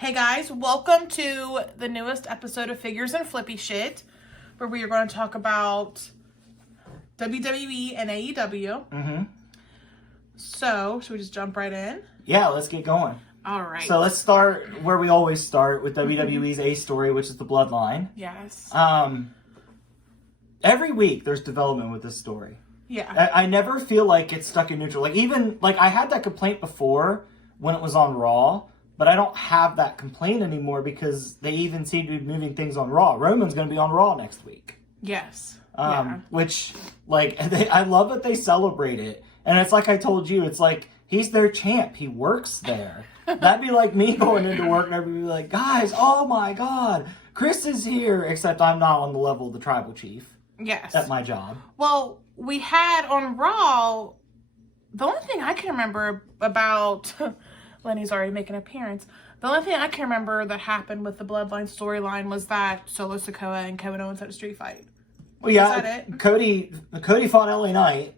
Hey guys, welcome to the newest episode of Figures and Flippy Shit, where we are going to talk about WWE and AEW. Mm-hmm. So, should we just jump right in? Yeah, let's get going. All right. So let's start where we always start with WWE's A story, which is the Bloodline. Yes. Every week there's development with this story. Yeah. I never feel like it's stuck in neutral. I had that complaint before when it was on Raw. But I don't have that complaint anymore because they even seem to be moving things on Raw. Roman's going to be on Raw next week. Yes. Which, I love that they celebrate it. And it's like I told you, it's like, he's their champ. He works there. That'd be like me going into work and everybody be like, guys, oh my God, Chris is here. Except I'm not on the level of the tribal chief. Yes. At my job. Well, we had on Raw, the only thing I can remember about... Lenny's already making an appearance. The only thing I can remember that happened with the Bloodline storyline was that Solo Sikoa and Kevin Owens had a street fight. Well, yeah, is that it? Cody fought LA Knight.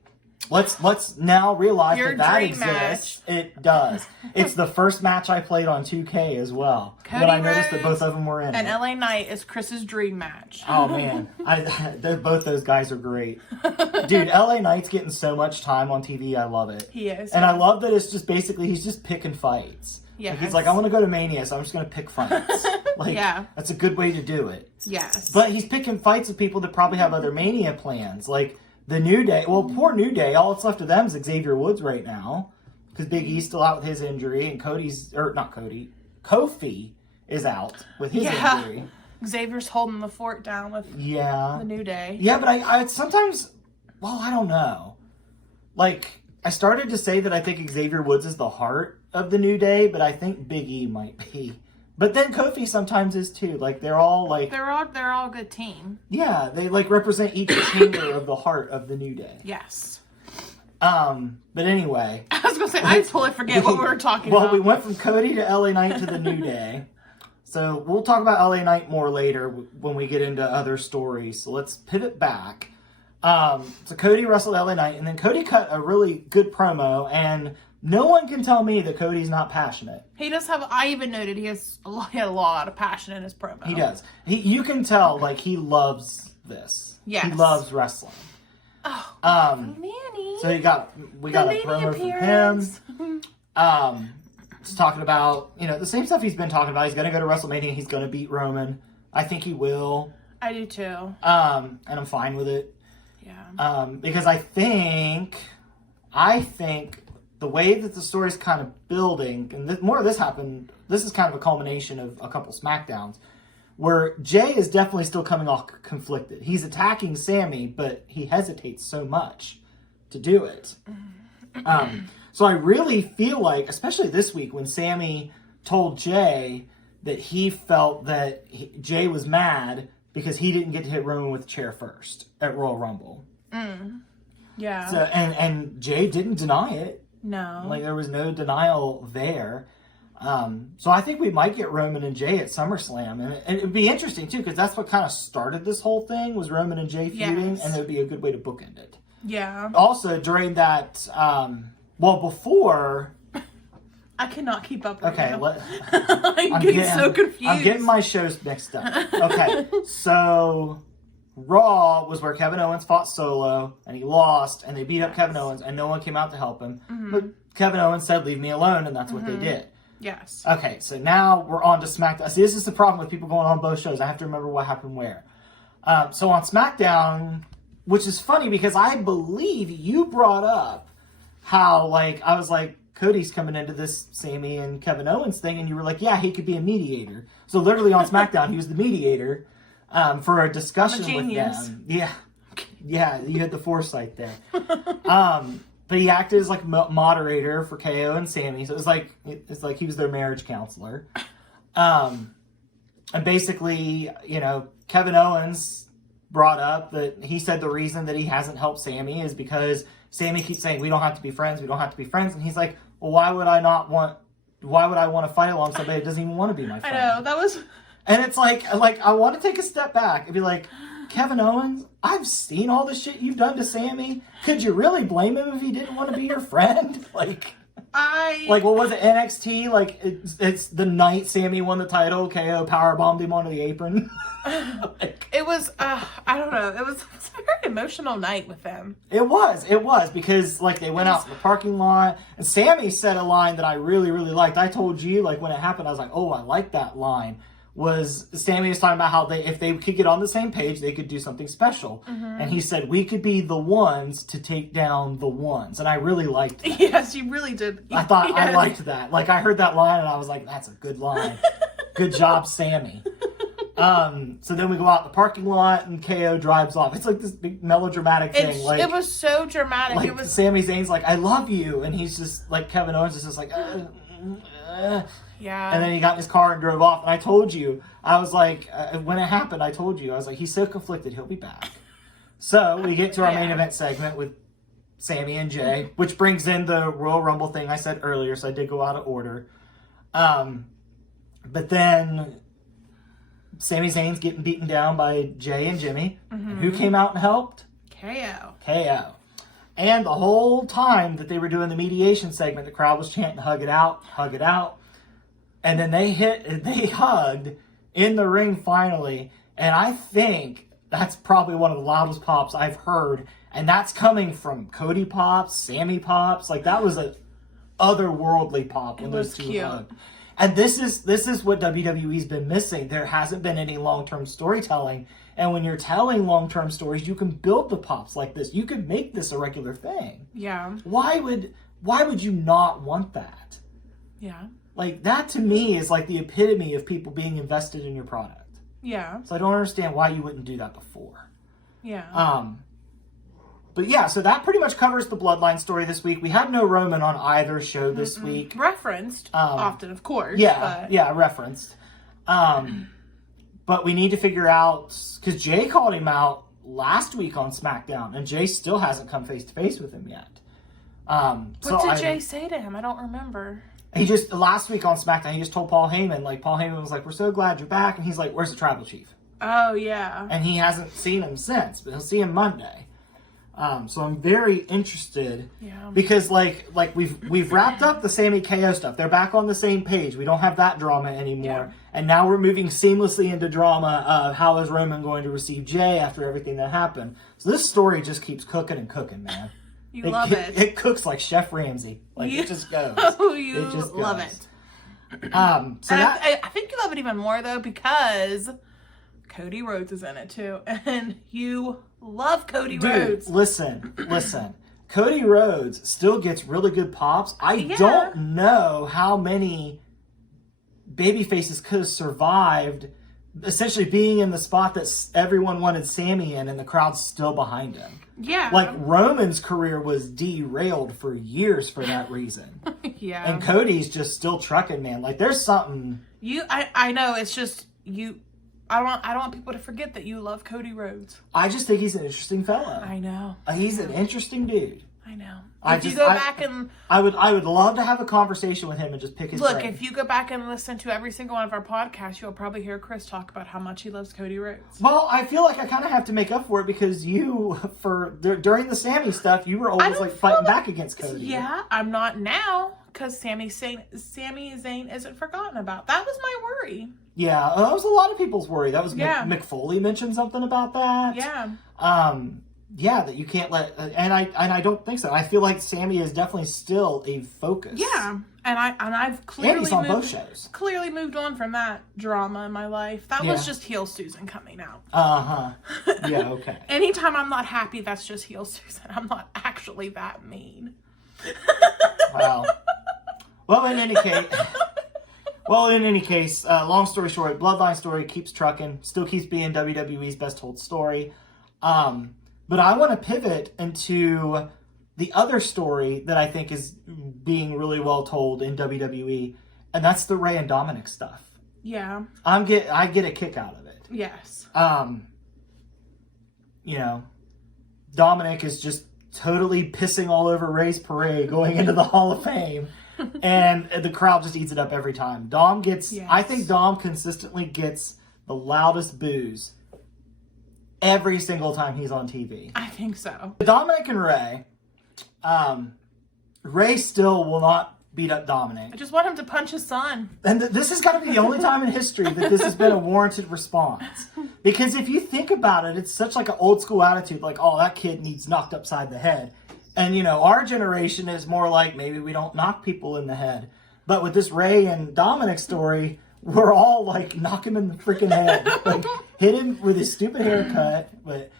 Let's now realize that exists. Match. It does. It's the first match I played on 2K as well. Cody when I noticed that both of them were in and it. LA Knight is Chris's dream match. Oh man, both those guys are great. Dude, LA Knight's getting so much time on TV. I love it. He is. And I love that it's just basically he's just picking fights. Yeah. He's like, I want to go to Mania, so I'm just going to pick fights. Yeah. That's a good way to do it. Yes. But he's picking fights with people that probably have other Mania plans. Like the New Day. Well, poor New Day. All that's left of them is Xavier Woods right now. Because Big E's still out with his injury. And Kofi is out with his injury. Xavier's holding the fort down with the New Day. Yeah, but I sometimes... Well, I don't know. I started to say that I think Xavier Woods is the heart of the New Day. But I think Big E might be. But then Kofi sometimes is too. They're all they're all a good team. Yeah, they represent each chamber of the heart of the New Day. Yes. But anyway. I was gonna say I totally forget what we were talking about. Well, we went from Cody to LA Knight to the New Day. So we'll talk about LA Knight more later when we get into other stories. So let's pivot back. So Cody wrestled LA Knight, and then Cody cut a really good promo, and no one can tell me that Cody's not passionate. He does have. I even noted he had a lot of passion in his promo. He does. You can tell he loves this. Yes. He loves wrestling. Oh, Manny. So we got a promo from him. He's talking about the same stuff he's been talking about. He's gonna go to WrestleMania. He's gonna beat Roman. I think he will. I do too. And I'm fine with it. Yeah. Because I think the way that the story's kind of building, and more of this happened, this is kind of a culmination of a couple SmackDowns, where Jay is definitely still coming off conflicted. He's attacking Sami, but he hesitates so much to do it. So I really feel like, especially this week, when Sami told Jay that he felt that Jay was mad because he didn't get to hit Roman with a chair first at Royal Rumble. Yeah. So and Jay didn't deny it. No. There was no denial there. So I think we might get Roman and Jay at SummerSlam. And it would be interesting, too, because that's what kind of started this whole thing, was Roman and Jay feuding. Yes. And it would be a good way to bookend it. Yeah. Also, during that, before... I cannot keep up right now. I'm getting so confused. I'm getting my shows mixed up. Okay, so... Raw was where Kevin Owens fought Solo, and he lost, and they beat up Kevin Owens, and no one came out to help him. Mm-hmm. But Kevin Owens said, leave me alone, and that's what they did. Yes. Okay, so now we're on to SmackDown. See, this is the problem with people going on both shows. I have to remember what happened where. So on SmackDown, which is funny because I believe you brought up how, I was like, Cody's coming into this Sami and Kevin Owens thing, and you were like, yeah, he could be a mediator. So literally on SmackDown, he was the mediator. For a discussion with them. Yeah, you had the foresight there. But he acted as moderator for KO and Sami, so it's like he was their marriage counselor. And basically, Kevin Owens brought up that he said the reason that he hasn't helped Sami is because Sami keeps saying, we don't have to be friends, and he's like, well, why would I want to fight along somebody that doesn't even want to be my friend? I know, that was... And it's like I want to take a step back and be like, Kevin Owens, I've seen all the shit you've done to Sami. Could you really blame him if he didn't want to be your friend? Like, what was it, NXT? Like, it's the night Sami won the title, KO powerbombed him onto the apron. It was, I don't know, it was a very emotional night with them. It was, because, like, they went out in the parking lot, and Sami said a line that I really, really liked. I told you, like, when it happened, I was like, oh, I like that line. Was Sami was talking about how if they could get on the same page, they could do something special. And he said, we could be the ones to take down the ones. And I really liked that. Yes, you really did. I thought I liked that. Like, I heard that line and I was like, that's a good line. Good job, Sami. So then we go out in the parking lot and KO drives off. It's like this big melodramatic thing. It was so dramatic. Like, it was Sami Zayn's like, I love you. And he's just like, Kevin Owens is just like, yeah. And then he got in his car and drove off. And I told you, I was like, when it happened, I told you, I was like, he's so conflicted, he'll be back. So we get to our main event segment with Sami and Jay, which brings in the Royal Rumble thing I said earlier. So I did go out of order. But then Sami Zayn's getting beaten down by Jay and Jimmy. And who came out and helped? KO. And the whole time that they were doing the mediation segment, the crowd was chanting, hug it out, hug it out. And then they hugged in the ring finally. And I think that's probably one of the loudest pops I've heard. And that's coming from Cody pops, Sami pops. Like, that was a otherworldly pop when those two hugged. And this is what WWE's been missing. There hasn't been any long-term storytelling. And when you're telling long-term stories, you can build the pops like this. You could make this a regular thing. Yeah. Why would you not want that? Yeah. Like, that to me is like the epitome of people being invested in your product. Yeah. So I don't understand why you wouldn't do that before. Yeah. But yeah, so that pretty much covers the Bloodline story this week. We had no Roman on either show this week. Referenced often, of course. Yeah, referenced. But we need to figure out, because Jay called him out last week on SmackDown, and Jay still hasn't come face to face with him yet. What did Jay say to him? I don't remember. He just, last week on SmackDown, he just told Paul Heyman, like, Paul Heyman was like, we're so glad you're back. And he's like, where's the tribal chief? Oh, yeah. And he hasn't seen him since, but he'll see him Monday. So I'm very interested because like we've wrapped up the Sami KO stuff. They're back on the same page. We don't have that drama anymore. And now we're moving seamlessly into drama of how is Roman going to receive Jay after everything that happened. So this story just keeps cooking and cooking, man. You love it. It cooks like Chef Ramsay. Like, it just goes. You love it. So I think you love it even more though because Cody Rhodes is in it too, and you love Cody Rhodes. Listen. Cody Rhodes still gets really good pops. I don't know how many baby faces could have survived essentially being in the spot that everyone wanted Sami in and the crowd's still behind him. Yeah. Like, Roman's career was derailed for years for that reason. Yeah. And Cody's just still trucking, man. Like, there's something... I know, it's just, I don't want people to forget that you love Cody Rhodes. I just think he's an interesting fellow. I know. He's an interesting dude. I know. If you go back and... I would love to have a conversation with him and just pick his brain. Look, if you go back and listen to every single one of our podcasts, you'll probably hear Chris talk about how much he loves Cody Rhodes. Well, I feel like I kind of have to make up for it because you, during the Sami stuff, you were always like fighting back against Cody. Yeah, I'm not now because Sami Zayn isn't forgotten about. That was my worry. Yeah, that was a lot of people's worry. That was Mick Foley mentioned something about that. Yeah. Yeah, that you can't let, and I don't think so. I feel like Sami is definitely still a focus. Yeah, and I've clearly and he's on both shows. Clearly moved on from that drama in my life. That was just heel Susan coming out. Yeah. Okay. Anytime I'm not happy, that's just heel Susan. I'm not actually that mean. Wow. Well, in any case, long story short, Bloodline story keeps trucking. Still keeps being WWE's best told story. But I want to pivot into the other story that I think is being really well told in WWE, and that's the Rey and Dominic stuff. Yeah. I get a kick out of it. Yes. You know, Dominic is just totally pissing all over Rey's parade going into the Hall of Fame, and the crowd just eats it up every time. Dom gets, I think Dom consistently gets the loudest boos every single time he's on TV. I think so. Dominic and Rey, Rey still will not beat up Dominic. I just want him to punch his son. And this has got to be the only time in history that this has been a warranted response. Because if you think about it, it's such like an old school attitude, like, oh, that kid needs knocked upside the head. And, you know, our generation is more like, maybe we don't knock people in the head. But with this Ray and Dominic story, we're all like, knock him in the freaking head. Like, hit him with his stupid haircut.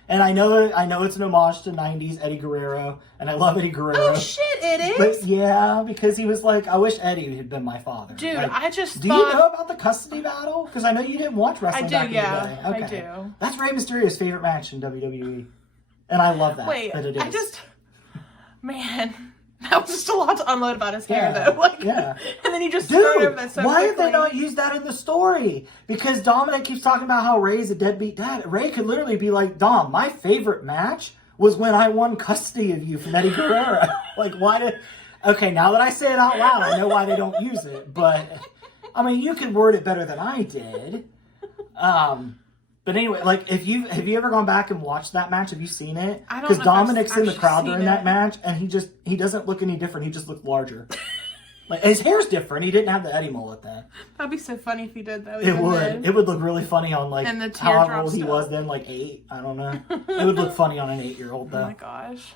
And I know it's an homage to 90s Eddie Guerrero. And I love Eddie Guerrero. Oh, shit, it is? But yeah, because he was like, I wish Eddie had been my father. Dude, like, I just do you know about the custody battle? Because I know you didn't watch wrestling back in the day. Okay. I do. That's Rey Mysterio's favorite match in WWE. And I love that. Wait, that it is. Man, that was just a lot to unload about his hair, though. Like, yeah. And then you just threw him that so why quickly. have they not used that in the story? Because Dominic keeps talking about how Ray's a deadbeat dad. Ray could literally be like, Dom, my favorite match was when I won custody of you from Eddie Guerrero. Like, why did... Okay, now that I say it out loud, I know why they don't use it. But, I mean, you could word it better than I did. But anyway, like, have you ever gone back and watched that match? Have you seen it? I don't know. Because Dominic's in the crowd during it. that match, and he doesn't look any different. He just looked larger. Like, his hair's different. He didn't have the Eddie mullet then. That'd be so funny if he did, though. It would. It would look really funny on, like, and the however old he was then, like 8. I don't know. It would look funny on an 8-year-old, though. Oh, my gosh.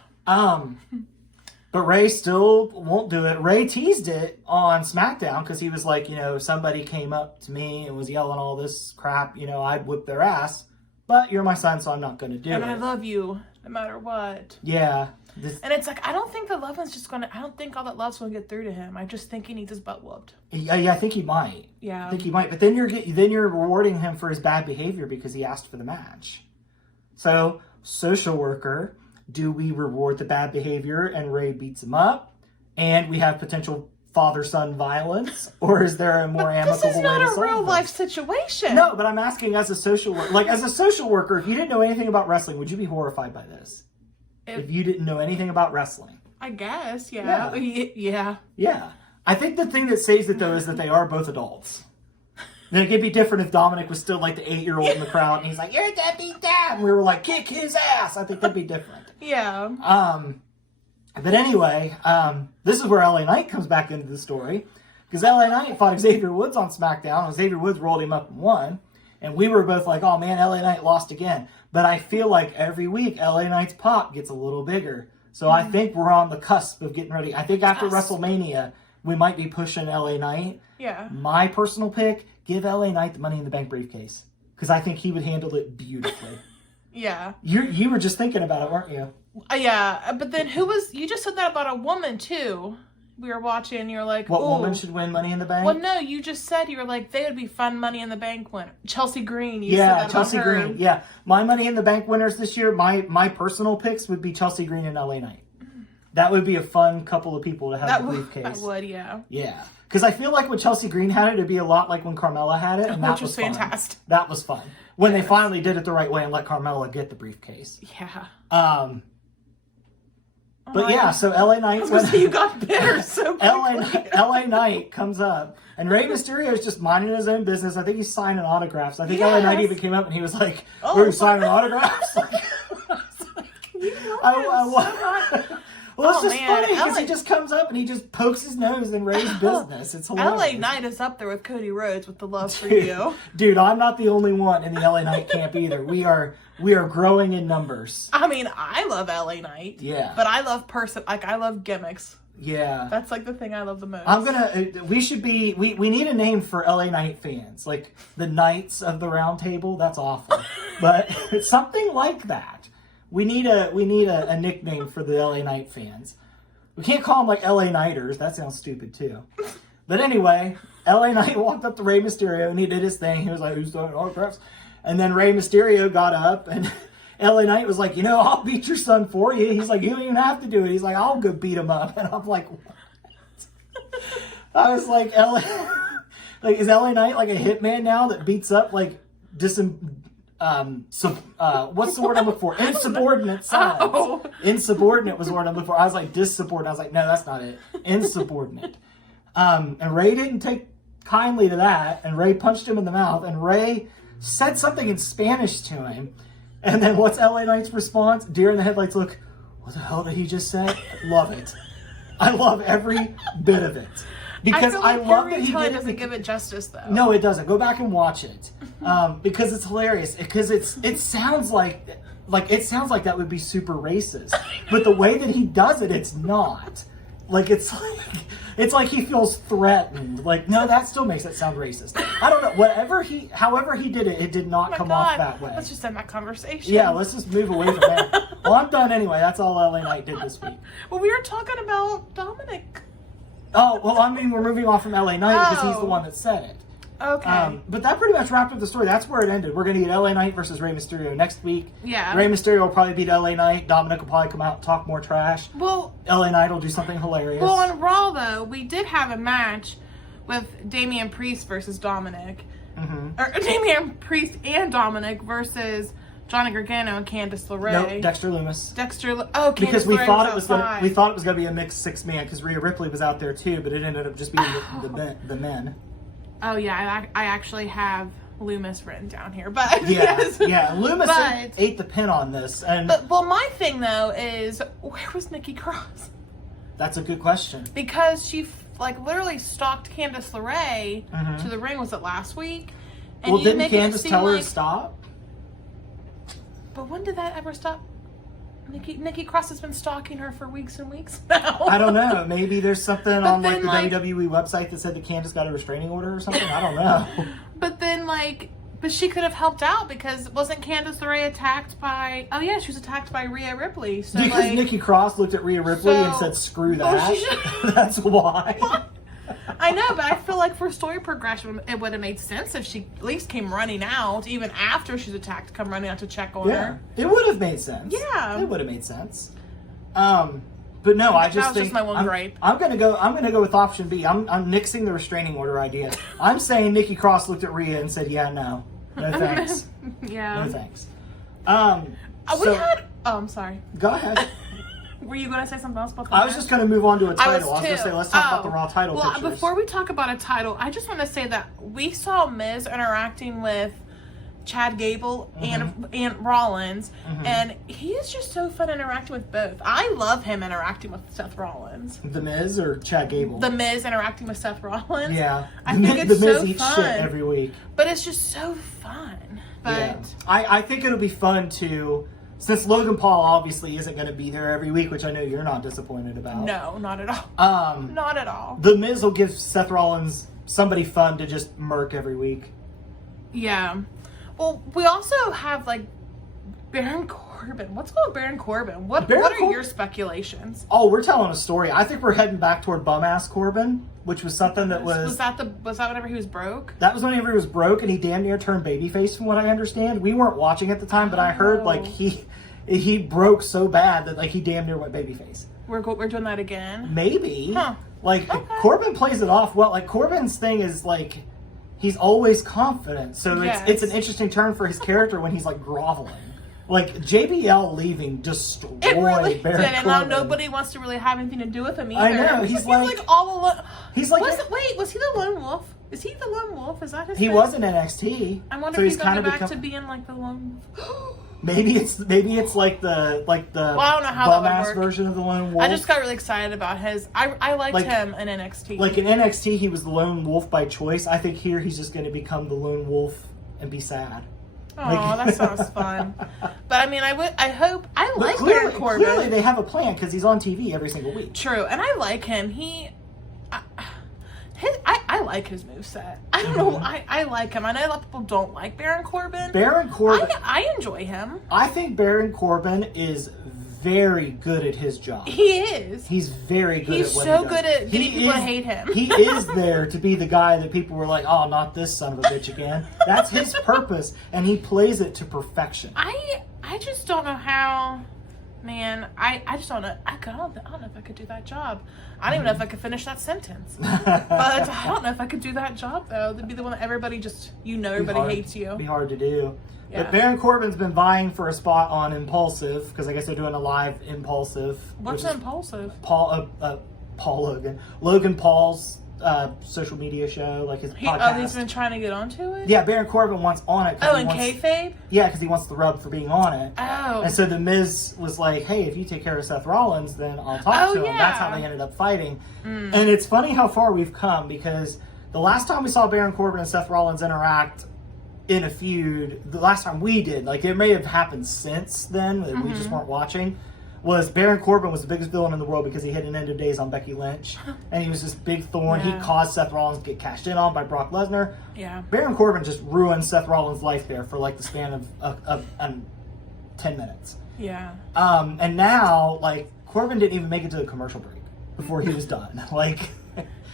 But Ray still won't do it. Ray teased it on SmackDown because he was like, you know, somebody came up to me and was yelling all this crap. You know, I'd whip their ass. But you're my son, so I'm not going to do it. And I love you, no matter what. Yeah. And it's like, I don't think the love one's just going to... I don't think all that love's going to get through to him. I just think he needs his butt whooped. Yeah, I think he might. Yeah. I think he might. But then you're rewarding him for his bad behavior because he asked for the match. So, social worker, do we reward the bad behavior and Ray beats him up? And we have potential father-son violence? Or is there a more amicable way to solve this? This is not a real-life situation. No, but I'm asking as a social worker. Like, as a social worker, if you didn't know anything about wrestling, would you be horrified by this? If you didn't know anything about wrestling. I guess, yeah. Yeah. Yeah. I think the thing that saves it, though, is that they are both adults. Then it could be different if Dominic was still, like, the 8-year-old in the crowd, and he's like, you're a deadbeat dad! And we were like, kick his ass! I think that'd be different. Yeah. But anyway, this is where LA Knight comes back into the story. Because LA Knight fought Xavier Woods on SmackDown, and Xavier Woods rolled him up and won. And we were both like, oh man, LA Knight lost again. But I feel like every week LA Knight's pop gets a little bigger. So I think we're on the cusp of getting ready. I think after WrestleMania, we might be pushing LA Knight. Yeah. My personal pick, give LA Knight the Money in the Bank briefcase. Because I think he would handle it beautifully. Yeah. You were just thinking about it, weren't you? Yeah. But then you just said that about a woman too. We were watching and you were like, what woman should win Money in the Bank? Well, no, you just said you were like, they would be fun Money in the Bank winner. Chelsea Green. You said that Chelsea about her. Green. Yeah. My Money in the Bank winners this year, my personal picks would be Chelsea Green and LA Knight. That would be a fun couple of people to have the briefcase. That would, yeah. Yeah. Because I feel like when Chelsea Green had it, it'd be a lot like when Carmella had it. And that was fantastic. That was fun. When they finally did it the right way and let Carmella get the briefcase. Yeah. But yeah, so LA Knight... you got bitter so quickly. LA Knight comes up, and Rey Mysterio is just minding his own business. I think he's signing autographs. I think LA Knight even came up and he was like, "Are you signing autographs?" Well, it's just funny because he just comes up and he just pokes his nose in Ray's business. It's hilarious. LA Knight is up there with Cody Rhodes with the love for you. Dude, I'm not the only one in the LA Knight camp either. We are growing in numbers. I mean, I love LA Knight. Yeah. But I love I love gimmicks. Yeah. That's like the thing I love the most. We need a name for LA Knight fans. Like the Knights of the Round Table. That's awful. But it's something like that. We need a nickname for the LA Knight fans. We can't call them like LA Knighters. That sounds stupid too. But anyway, LA Knight walked up to Rey Mysterio and he did his thing. He was like, "Who's signing autographs?" And then Rey Mysterio got up and LA Knight was like, "I'll beat your son for you." He's like, "You don't even have to do it." He's like, "I'll go beat him up." And I'm like, what? I was like, is LA Knight like a hitman now that beats up like what's the word I'm looking for? Insubordinate sons. Oh. Insubordinate was the word I'm looking for. I was like, dissubordinate. I was like, no, that's not it. Insubordinate. And Ray didn't take kindly to that. And Ray punched him in the mouth. And Ray said something in Spanish to him. And then what's LA Knight's response? Deer in the headlights look, what the hell did he just say? Love it. I love every bit of it. Because I feel like love that every he time did it. doesn't give it justice, though. No, it doesn't. Go back and watch it. Because it's hilarious. Because it sounds like that would be super racist. But the way that he does it, it's not. It's like he feels threatened. Like, no, that still makes it sound racist. I don't know. However he did it, it did not come off that way. Let's just end that conversation. Yeah, let's just move away from that. Well, I'm done anyway. That's all LA Knight did this week. Well, we were talking about Dominic. Oh, well, I mean, we're moving on from LA Knight because he's the one that said it. Okay. But that pretty much wrapped up the story. That's where it ended. We're going to get LA Knight versus Rey Mysterio next week. Yeah. Rey Mysterio will probably beat LA Knight. Dominic will probably come out and talk more trash. Well, LA Knight will do something hilarious. Well, on Raw, though, we did have a match with Damian Priest versus Dominic. Mm-hmm. Or Damian Priest and Dominic versus Johnny Gargano and Candice LeRae. Nope, Dexter Lumis. Candice Because we LeRae thought was it was outside. we thought it was going to be a mixed 6-man because Rhea Ripley was out there too, but it ended up just being the men. Oh yeah, I actually have Loomis written down here, but Yeah, yes. yeah. Loomis ate the pin on this, and well, my thing though is where was Nikki Cross? that's a good question. Because she literally stalked Candice LeRae to the ring. Was it last week? And Well, didn't making it Candice seem tell her like- to stop? But when did that ever stop? Nikki Cross has been stalking her for weeks and weeks now. I don't know. Maybe there's something on then, the WWE website that said that Candice got a restraining order or something. I don't know. But then but she could have helped out because wasn't Candice LeRae attacked by? Oh yeah, she was attacked by Rhea Ripley. So Because Nikki Cross looked at Rhea Ripley and So- said, "Screw Oh, that." she That's why. I know, but I feel like for story progression, it would have made sense if she at least came running out, even after she's attacked, come running out to check on Yeah, her. it would have made sense. Yeah. It would have made sense. But no, I just That was think just my one gripe. I'm gonna go with option B. I'm nixing the restraining order idea. I'm saying Nikki Cross looked at Rhea and said, "Yeah, no thanks, Yeah. no thanks." I'm sorry. Go ahead. Were you going to say something else about that? I was just going to move on to a title. I was going to too. say, let's talk about the Raw title Well, pictures. before we talk about a title, I just want to say that we saw Miz interacting with Chad Gable and Rollins, and he is just so fun interacting with both. I love him interacting with Seth Rollins. The Miz or Chad Gable? The Miz interacting with Seth Rollins. Yeah. I think it's the Miz so eats fun. shit every week. But it's just so fun. But Yeah. I think it'll be fun to... Since Logan Paul obviously isn't going to be there every week, which I know you're not disappointed about. no, not at all. Not at all. The Miz will give Seth Rollins somebody fun to just murk every week. Yeah. Well, we also have Baron Corbin. What's going on with Baron Corbin? What are your speculations? Oh, we're telling a story. I think we're heading back toward bum-ass Corbin, which was something that was that whenever he was broke? That was whenever he was broke and he damn near turned babyface, from what I understand. We weren't watching at the time, but I heard he broke so bad that he damn near went babyface. We're doing that again? Maybe. Huh. Okay. Corbin plays it off well. Corbin's thing is he's always confident. So it's an interesting turn for his character when he's groveling. JBL leaving destroyed It really Baron did, and now Corbin. nobody wants to really have anything to do with him either. I know, he's all alone. He's was he the lone wolf? Is he the lone wolf? Is that his he thing? was in NXT. I wonder so if he's kind going of back to being the lone wolf. Maybe it's like the Well, I don't know how that would bum-ass work. version of the lone wolf. I just got really excited about his. I liked him in NXT. In NXT, he was the lone wolf by choice. I think here he's just going to become the lone wolf and be sad. Oh, that sounds fun. But I mean, I hope. I like clearly, Baron Corbin. Clearly, they have a plan because he's on TV every single week. True, and I like him. I like his moveset. I don't know. I like him. I know a lot of people don't like Baron Corbin. Baron Corbin. I enjoy him. I think Baron Corbin is very good at his job. He is. He's very good He's at what so he does. good at getting people to hate him. He is there to be the guy that people were like, oh, not this son of a bitch again. That's his purpose, and he plays it to perfection. I just don't know how. Man, I just don't know. I don't know if I could do that job. I don't even know if I could finish that sentence. But I don't know if I could do that job, though. To be the one that everybody everybody hates you. It'd be hard to do. Yeah. But Baron Corbin's been vying for a spot on Impulsive, because I guess they're doing a live Impulsive. What's Impulsive? Paul Logan. Logan Paul's social media show, like his Oh, podcast. he's been trying to get onto it? Yeah, Baron Corbin wants on it. Oh, in kayfabe? Yeah, because he wants the rub for being on it. Oh. And so The Miz was like, hey, if you take care of Seth Rollins, then I'll talk to him. Yeah. That's how they ended up fighting. And it's funny how far we've come, because the last time we saw Baron Corbin and Seth Rollins interact in a feud, the last time we did, like it may have happened since then, that we just weren't watching, was Baron Corbin was the biggest villain in the world because he hit an end of days on Becky Lynch. And he was this big thorn. Yeah. He caused Seth Rollins to get cashed in on by Brock Lesnar. Yeah. Baron Corbin just ruined Seth Rollins' life there for like the span of 10 minutes. Yeah. And now, like, Corbin didn't even make it to the commercial break before he was done. Like...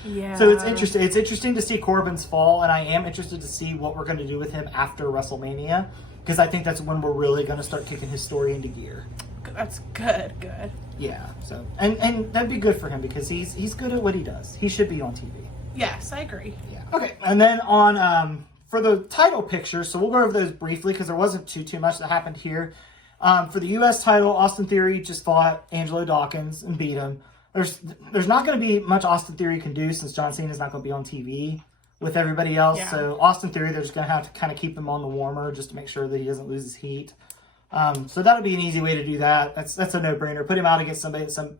Yeah. So it's interesting. It's interesting to see Corbin's fall, and I am interested to see what we're going to do with him after WrestleMania, because I think that's when we're really going to start kicking his story into gear. That's good. Good. Yeah. So and that'd be good for him because he's good at what he does. He should be on TV. Yes, I agree. Yeah. Okay. And then on for the title picture, so we'll go over those briefly because there wasn't too much that happened here. For the U.S. title, Austin Theory just fought Angelo Dawkins and beat him. There's not going to be much Austin Theory can do since John Cena's not going to be on TV with everybody else. Yeah. Yeah. So Austin Theory, they're just going to have to kind of keep him on the warmer just to make sure that he doesn't lose his heat. So that'll be an easy way to do that. That's a no-brainer. Put him out against somebody that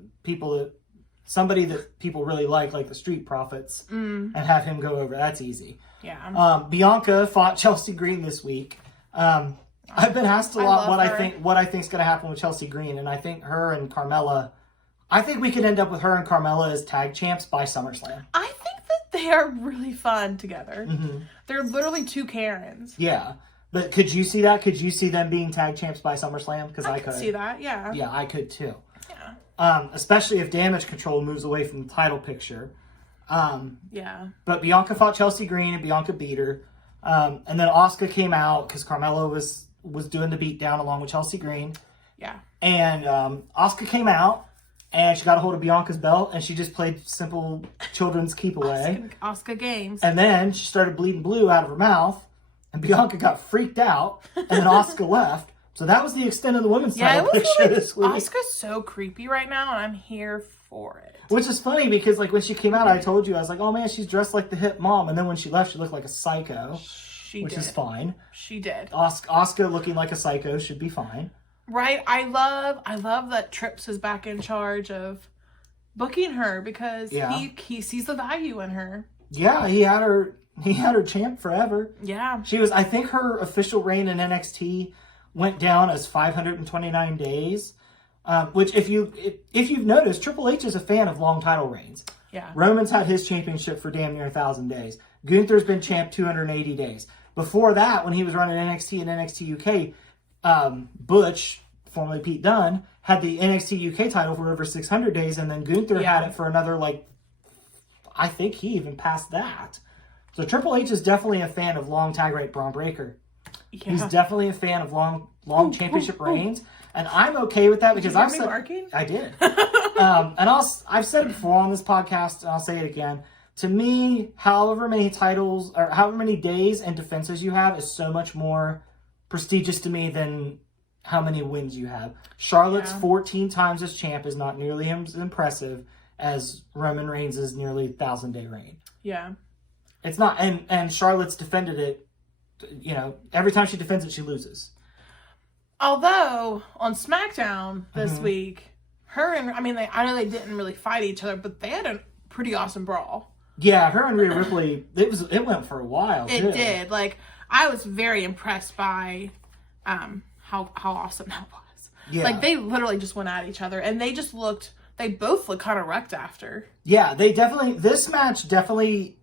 people really like the Street Profits, and have him go over. That's easy. Yeah. Bianca fought Chelsea Green this week. I've been asked a lot what I think's going to happen with Chelsea Green, and I think her and Carmella. I think we could end up with her and Carmella as tag champs by SummerSlam. I think that they are really fun together. They're literally two Karens. Yeah. But could you see that? Could you see them being tag champs by SummerSlam? Because I could see that, yeah. Yeah, I could too. Yeah. Especially if Damage Control moves away from the title picture. Yeah. But Bianca fought Chelsea Green and Bianca beat her. And then Asuka came out because Carmella was doing the beatdown along with Chelsea Green. Yeah. And Asuka came out. And she got a hold of Bianca's belt, and she just played simple children's keep away. Asuka games. And then she started bleeding blue out of her mouth, and Bianca got freaked out, and then Asuka left. So that was the extent of the women's title picture this week. Asuka's so creepy right now, and I'm here for it. Which is funny, because like when she came out, I told you, I was like, oh man, she's dressed like the hip mom. And then when she left, she looked like a psycho, which is fine. She did. Asuka looking like a psycho should be fine. Right, I love that Trips is back in charge of booking her because he sees the value in her. Yeah, he had her champ forever. Yeah, she was. I think her official reign in NXT went down as 529 days. Which, if you've noticed, Triple H is a fan of long title reigns. Yeah, Roman's had his championship for damn near 1,000 days. Gunther's been champ 280 days. Before that, when he was running NXT and NXT UK. Butch, formerly Pete Dunne, had the NXT UK title for over 600 days, and then Gunther had it for another, I think he even passed that. So Triple H is definitely a fan of long tag reign. Braun Breaker. Yeah. He's definitely a fan of long championship reigns, and I'm okay with that because I've said I did. And I've said it before on this podcast, and I'll say it again. To me, however many titles or however many days and defenses you have is so much more prestigious to me than how many wins you have. Charlotte's 14 times as champ is not nearly as impressive as Roman Reigns' nearly 1,000-day reign. Yeah. It's not, and Charlotte's defended it, every time she defends it, she loses. Although, on SmackDown this week, I know they didn't really fight each other, but they had a pretty awesome brawl. Yeah, her and Rhea Ripley, it went for a while, too. It did. I was very impressed by how awesome that was. Yeah. They literally just went at each other, and they both looked kind of wrecked after. Yeah, this match definitely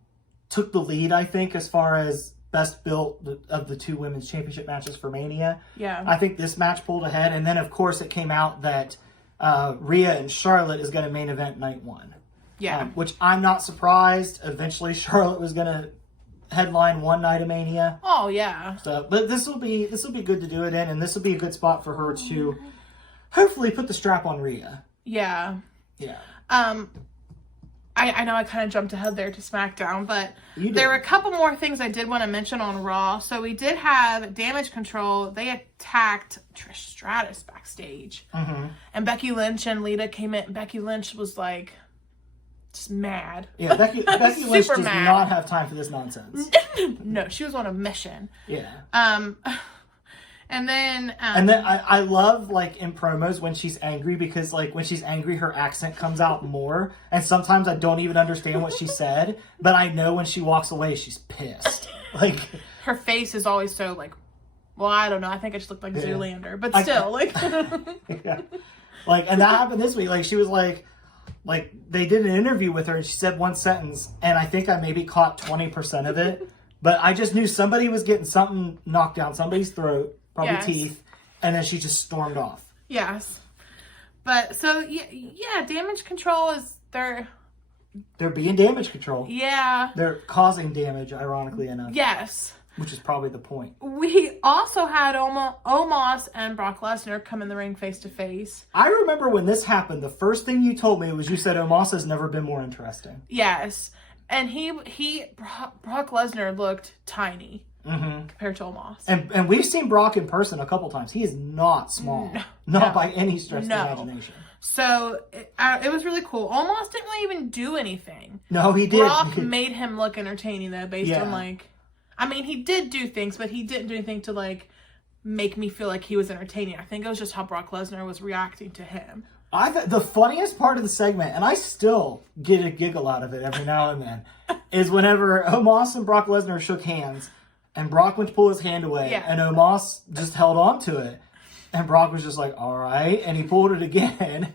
took the lead, I think, as far as best built of the two women's championship matches for Mania. Yeah. I think this match pulled ahead, and then, of course, it came out that Rhea and Charlotte is going to main event night one. Yeah. Which I'm not surprised. Eventually, Charlotte was going to headline one night of Mania. Oh yeah. So, but this will be good to do it in, and this will be a good spot for her to hopefully put the strap on Rhea. Yeah. Yeah. I know I kind of jumped ahead there to SmackDown, but there were a couple more things I did want to mention on Raw. So we did have Damage Control. They attacked Trish Stratus backstage. And Becky Lynch and Lita came in. Becky Lynch was like, just mad. Yeah, Becky Lynch Super does mad. not have time for this nonsense. No, she was on a mission. Yeah. And then I love, like, in promos when she's angry, because, like, when she's angry, her accent comes out more. And sometimes I don't even understand what she said, but I know when she walks away, she's pissed. Like, her face is always so, like, well, I don't know. I think it just looked like Zoolander, but still, like, yeah. Like, and that happened this week. Like, she was like, they did an interview with her, and she said one sentence, and I think I maybe caught 20% of it. But I just knew somebody was getting something knocked down somebody's throat. Probably teeth, and then she just stormed off. Yes. But, so, yeah, Damage Control is, they're being Damage Control. Yeah. They're causing damage, ironically enough. Yes. Which is probably the point. We also had Omos and Brock Lesnar come in the ring face to face. I remember when this happened, the first thing you told me was you said Omos has never been more interesting. Yes. And Brock Lesnar looked tiny. Compared to Omos. And we've seen Brock in person a couple times. He is not small. Not by any stretch of the imagination. So, it was really cool. Omos didn't really even do anything. No, he did. Brock made him look entertaining, though, based on, like... I mean, he did do things, but he didn't do anything to, like, make me feel like he was entertaining. I think it was just how Brock Lesnar was reacting to him. The funniest part of the segment, and I still get a giggle out of it every now and then, is whenever Omos and Brock Lesnar shook hands, and Brock went to pull his hand away, and Omos just held on to it. And Brock was just like, all right. And he pulled it again.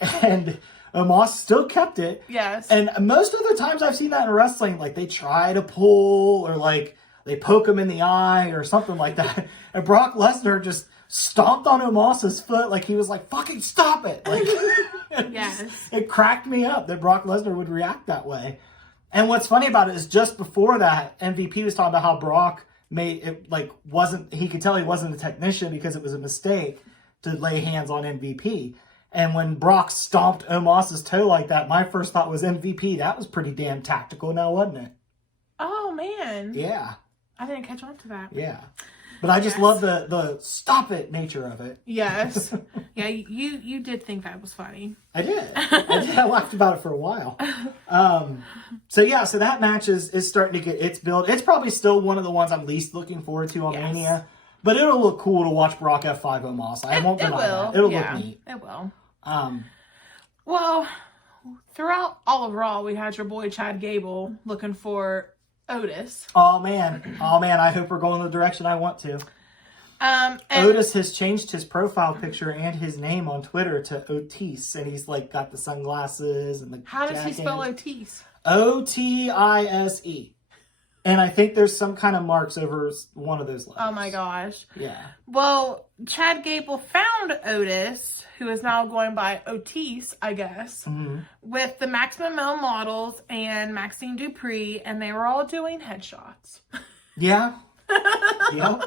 And Omos still kept it. Yes. And most of the times I've seen that in wrestling, like, they try to pull, or, like, they poke him in the eye or something like that. And Brock Lesnar just stomped on Omos's foot like he was like, fucking stop it. Like, yes. It cracked me up that Brock Lesnar would react that way. And what's funny about it is just before that, MVP was talking about how Brock made it, like, he could tell he wasn't a technician because it was a mistake to lay hands on MVP. And when Brock stomped Omos's toe like that, my first thought was MVP. That was pretty damn tactical now, wasn't it? Oh, man. Yeah. I didn't catch on to that. Yeah. But I just love the stop it nature of it. Yes. Yeah, you did think that was funny. I did. I laughed about it for a while. So that match is starting to get its build. It's probably still one of the ones I'm least looking forward to on Mania. But it'll look cool to watch Brock F5 Omos. I won't deny that. It'll look neat. It will. Well, throughout all of Raw, we had your boy Chad Gable looking for Otis. Oh man, I hope we're going the direction I want to. Otis has changed his profile picture and his name on Twitter to Otis, and he's like got the sunglasses and the How does jacket. he spell Otis? Otise. And I think there's some kind of marks over one of those letters. Oh my gosh. Yeah. Well, Chad Gable found Otis, who is now going by Otis, I guess, with the Maximum Male Models and Maxine Dupree, and they were all doing headshots. Yeah. Yep.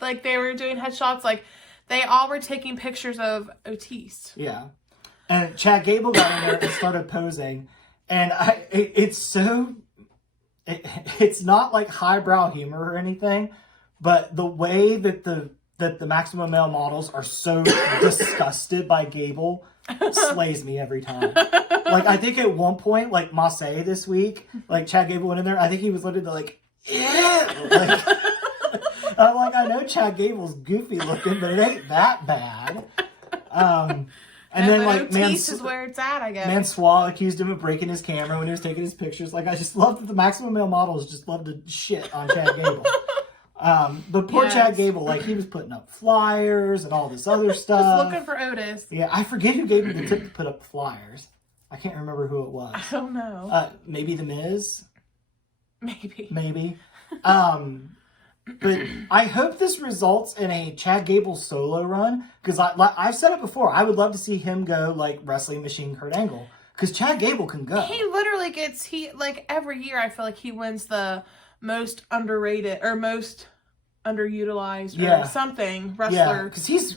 Like, they were doing headshots, like, they all were taking pictures of Otis. Yeah. And Chad Gable got in there and started posing, and it's not like highbrow humor or anything, but the way that the Maximum Male Models are so disgusted by Gable slays me every time. Like, I think at one point, like Marseille this week, like Chad Gable went in there, I think he was literally like, yeah. Like, I'm like, I know Chad Gable's goofy looking, but it ain't that bad. And then, like, Otis is where it's at, I guess. Mansois accused him of breaking his camera when he was taking his pictures. Like, I just love that the Maximum Male Models just love to shit on Chad Gable. But poor Chad Gable, like, he was putting up flyers and all this other stuff. Just looking for Otis. Yeah, I forget who gave him the tip to put up the flyers. I can't remember who it was. I don't know. Maybe The Miz? Maybe. But I hope this results in a Chad Gable solo run, because I've said it before, I would love to see him go like Wrestling Machine Kurt Angle, because Chad Gable can go. He literally gets, like, every year I feel like he wins the most underrated or most underutilized or something wrestler. Yeah, because he's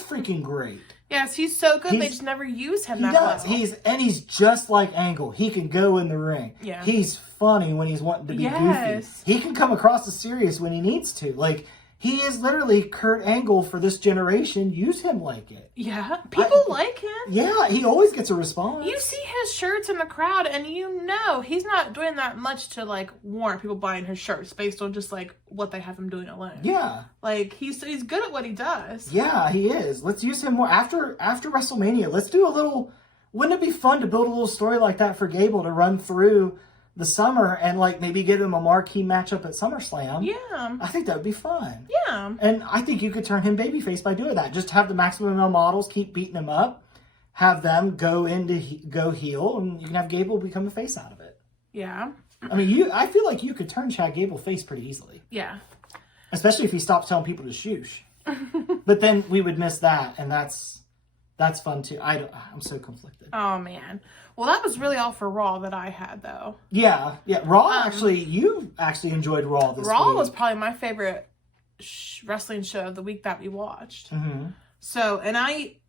freaking great. Yes, he's so good. They just never use him that does. well. He's just like Angle. He can go in the ring. Yeah. He's funny when he's wanting to be goofy. He can come across as serious when he needs to. Like, He is literally Kurt Angle for this generation. Use him like it. Yeah. People like him. Yeah, he always gets a response. You see his shirts in the crowd, and you know he's not doing that much to, like, warrant people buying his shirts based on just, like, what they have him doing alone. Yeah. Like, he's good at what he does. Yeah, he is. Let's use him more. After WrestleMania, let's do a little... Wouldn't it be fun to build a little story like that for Gable to run through the summer and, like, maybe give him a marquee matchup at SummerSlam? Yeah. I think that would be fun. Yeah. And I think you could turn him babyface by doing that. Just have the Maximum Male models keep beating him up, have them go heel, and you can have Gable become a face out of it. Yeah. I mean, I feel like you could turn Chad Gable face pretty easily. Yeah. Especially if he stops telling people to shoosh. But then we would miss that, and that's fun too. I'm so conflicted. Oh, man. Well, that was really all for Raw that I had, though. Yeah. Raw, you actually enjoyed Raw this week. Raw was probably my favorite wrestling show of the week that we watched. Mm-hmm. So,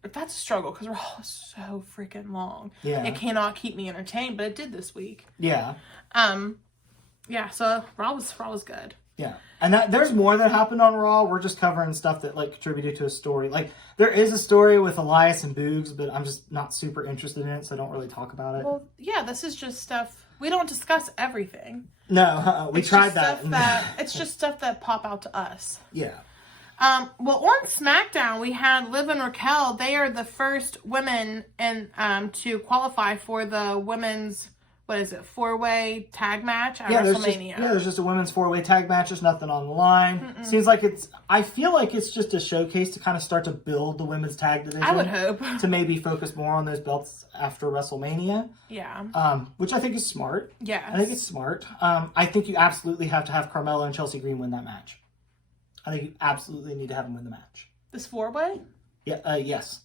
that's a struggle because Raw is so freaking long. Yeah. It cannot keep me entertained, but it did this week. Yeah. Yeah, so Raw was good. Yeah. And there's more that happened on Raw. We're just covering stuff that, like, contributed to a story. Like, there is a story with Elias and Boogs, but I'm just not super interested in it, so I don't really talk about it. Well, yeah, this is just stuff. We don't discuss everything. No, we tried that. It's just stuff that pop out to us. Yeah. Well, on SmackDown, we had Liv and Raquel. They are the first women to qualify for the women's, 4-way tag match at WrestleMania. There's just a women's 4-way tag match. There's nothing on the line. Seems like I feel like it's just a showcase to kind of start to build the women's tag division. I would hope. To maybe focus more on those belts after WrestleMania. Yeah. Which I think is smart. Yeah. I think it's smart. I think you absolutely have to have Carmella and Chelsea Green win that match. I think you absolutely need to have them win the match. This 4-way? Yeah. Yes.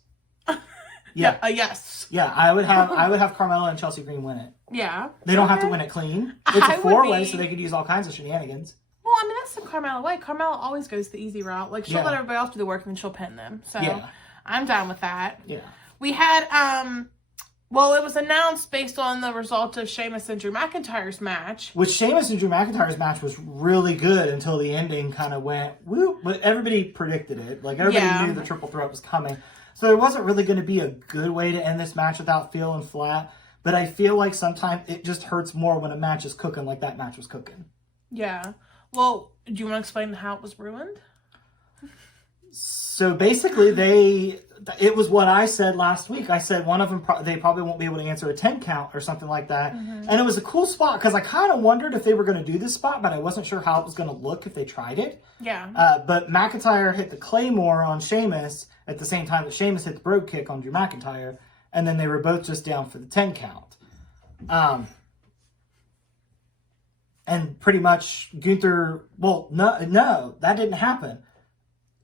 Yeah. Yes. Yeah, I would have Carmella and Chelsea Green win it. Yeah. They don't have to win it clean. It's a 4-way, so they could use all kinds of shenanigans. Well, I mean, that's the Carmella way. Carmella always goes the easy route. Like, she'll let everybody else do the work, and then she'll pin them. So, I'm down with that. Yeah. We had, it was announced based on the result of Sheamus and Drew McIntyre's match. Which Sheamus and Drew McIntyre's match was really good until the ending kind of went, woo. But everybody predicted it. Like, everybody knew the triple threat was coming. So there wasn't really going to be a good way to end this match without feeling flat. But I feel like sometimes it just hurts more when a match is cooking like that match was cooking. Yeah. Well, do you want to explain how it was ruined? So basically, it was what I said last week. I said one of them, they probably won't be able to answer a 10 count or something like that. Mm-hmm. And it was a cool spot because I kind of wondered if they were going to do this spot, but I wasn't sure how it was going to look if they tried it. Yeah. But McIntyre hit the Claymore on Sheamus at the same time that Sheamus hit the Brogue Kick on Drew McIntyre. And then they were both just down for the 10 count. And pretty much Gunther, no, that didn't happen.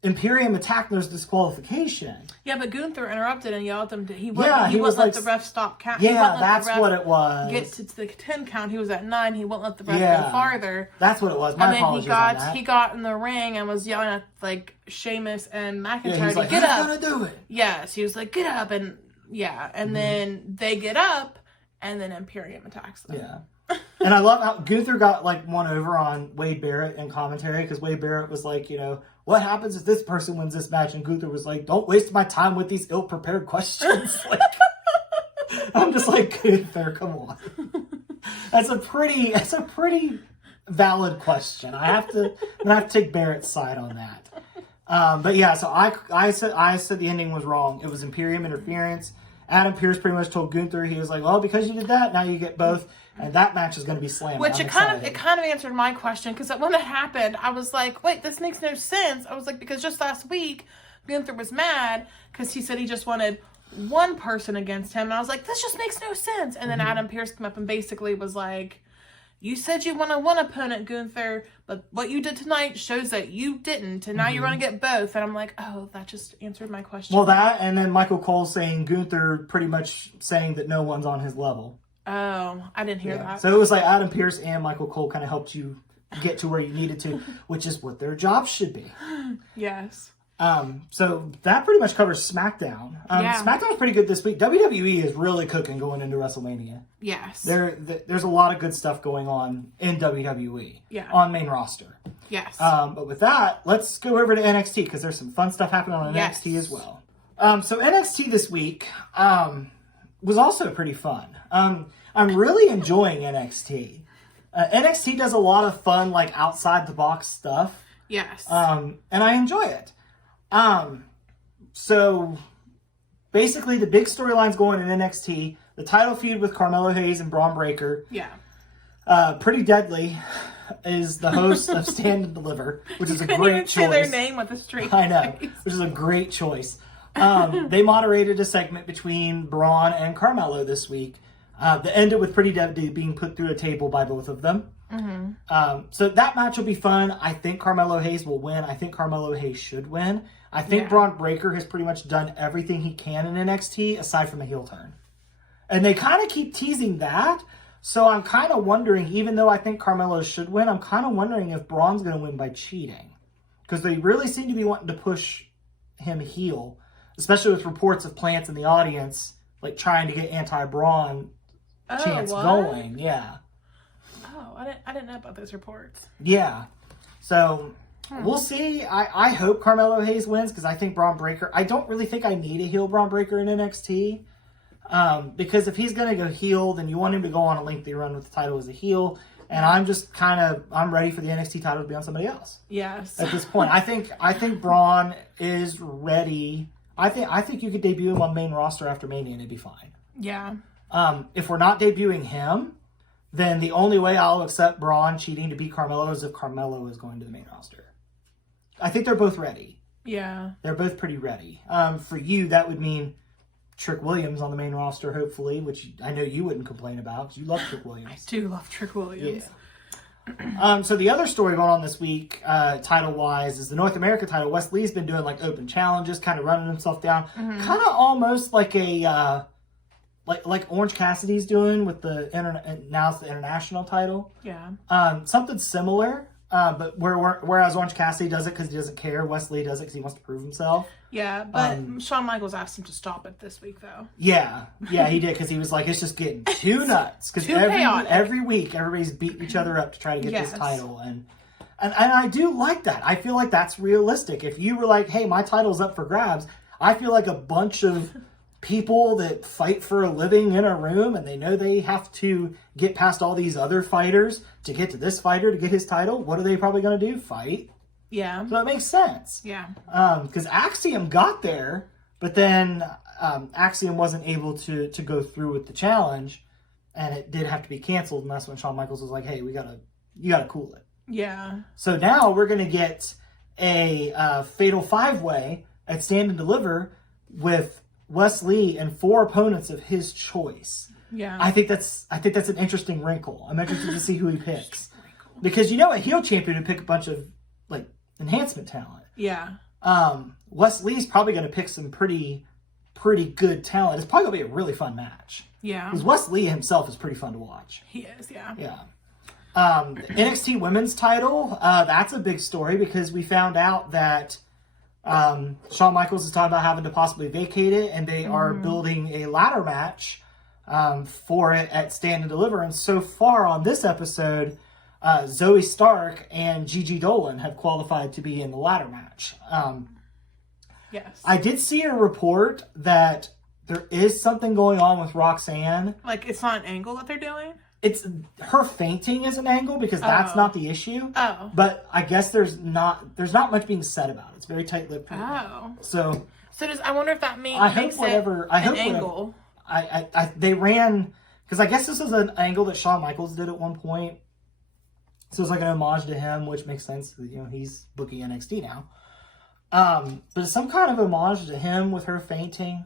Imperium attacked there's disqualification. Yeah, but Gunther interrupted and yelled at him. He wouldn't let the ref stop count. Yeah, that's what it was. Get to the 10 count. He was at 9. He wouldn't let the ref go farther. That's what it was. My apologies on that. He got in the ring and was yelling at, like, Sheamus and McIntyre to get up. Gonna do it. Yes, he was like, get up. And then they get up and then Imperium attacks them. Yeah. And I love how Gunther got, like, one over on Wade Barrett in commentary because Wade Barrett was like, what happens if this person wins this match? And Gunther was like, don't waste my time with these ill-prepared questions. Like, I'm just like, Gunther, come on. That's a pretty valid question. I'm gonna have to take Barrett's side on that. But yeah, so I said the ending was wrong. It was Imperium interference. Adam Pearce pretty much told Gunther, he was like, well, because you did that, now you get both. And that match is going to be slammed. Which it kind of answered my question, because when it happened, I was like, wait, this makes no sense. I was like, because just last week, Gunther was mad because he said he just wanted one person against him. And I was like, this just makes no sense. And then Adam Pearce came up and basically was like, you said you wanted one opponent, Gunther, but what you did tonight shows that you didn't, and now you're going to get both. And I'm like, oh, that just answered my question. Well, that, and then Michael Cole saying Gunther pretty much saying that no one's on his level. Oh, I didn't hear that. So it was like Adam Pearce and Michael Cole kind of helped you get to where you needed to, which is what their jobs should be. Yes. So that pretty much covers SmackDown. SmackDown's pretty good this week. WWE is really cooking going into WrestleMania. Yes. There's a lot of good stuff going on in WWE. Yeah. On main roster. Yes. But with that, let's go over to NXT because there's some fun stuff happening on NXT as well. So NXT this week was also pretty fun. I'm really enjoying NXT. NXT does a lot of fun, like, outside the box stuff. Yes. And I enjoy it. So basically the big storylines going in NXT, the title feud with Carmelo Hayes and Braun Breaker. Yeah. Pretty Deadly is the host of Stand and Deliver, which is a great choice. Say their name with a straight I know, face. which is a great choice. They moderated a segment between Braun and Carmelo this week. That ended with Pretty Deadly being put through a table by both of them. Mm-hmm. So that match will be fun. I think Carmelo Hayes will win. I think Carmelo Hayes should win. I think Braun Breaker has pretty much done everything he can in NXT aside from a heel turn. And they kind of keep teasing that. So I'm kind of wondering, even though I think Carmelo should win, I'm kind of wondering if Braun's going to win by cheating. Because they really seem to be wanting to push him heel. Especially with reports of plants in the audience, like trying to get anti-Braun chants going. Yeah. Oh, I didn't know about those reports. Yeah. So we'll see. I hope Carmelo Hayes wins because I think Braun Breaker. I don't really think I need a heel Braun Breaker in NXT. Because if he's going to go heel, then you want him to go on a lengthy run with the title as a heel. And I'm just I'm ready for the NXT title to be on somebody else. Yes. At this point, I think Braun is ready. I think you could debut him on main roster after Mania and it'd be fine. Yeah. If we're not debuting him, then the only way I'll accept Braun cheating to beat Carmelo is if Carmelo is going to the main roster. I think they're both ready. Yeah. They're both pretty ready. For you, that would mean Trick Williams on the main roster, hopefully, which I know you wouldn't complain about because you love Trick Williams. I do love Trick Williams. Yeah. So the other story going on this week, title-wise, is the North America title. Wes Lee's been doing like open challenges, kind of running himself down, kind of almost like a like Orange Cassidy's doing with now it's the international title. Yeah. Something similar, but whereas Orange Cassidy does it because he doesn't care, Wes Lee does it because he wants to prove himself. Yeah, but Shawn Michaels asked him to stop it this week, though. Yeah, he did because he was like, it's just getting too nuts. Because every week, everybody's beating each other up to try to get this title, and I do like that. I feel like that's realistic. If you were like, hey, my title's up for grabs, I feel like a bunch of people that fight for a living in a room and they know they have to get past all these other fighters to get to this fighter to get his title. What are they probably going to do? Fight. Yeah. So that makes sense. Yeah. Because Axiom got there, but then Axiom wasn't able to go through with the challenge, and it did have to be canceled, and that's when Shawn Michaels was like, hey, you gotta cool it. Yeah. So now we're going to get a Fatal 5-Way at Stand and Deliver with Wes Lee and 4 opponents of his choice. Yeah. I think that's an interesting wrinkle. I'm interested to see who he picks. Because a heel champion would pick a bunch of like enhancement talent. Yeah. Wes Lee's probably going to pick some pretty good talent. It's probably going to be a really fun match. Yeah. Because Wes Lee himself is pretty fun to watch. He is, yeah. Yeah. NXT Women's title, that's a big story because we found out that Shawn Michaels is talking about having to possibly vacate it, and they are building a ladder match for it at Stand and Deliver. And so far on this episode, Zoe Stark and Gigi Dolan have qualified to be in the ladder match. Yes. I did see a report that there is something going on with Roxanne. Like, it's not an angle that they're doing? It's her fainting is an angle because that's not the issue. Oh. But I guess there's not much being said about it. It's very tight-lipped. Oh. So I wonder if that makes an angle. They ran, because I guess this is an angle that Shawn Michaels did at one point. So it's like an homage to him, which makes sense. He's booking NXT now. But it's some kind of homage to him with her fainting.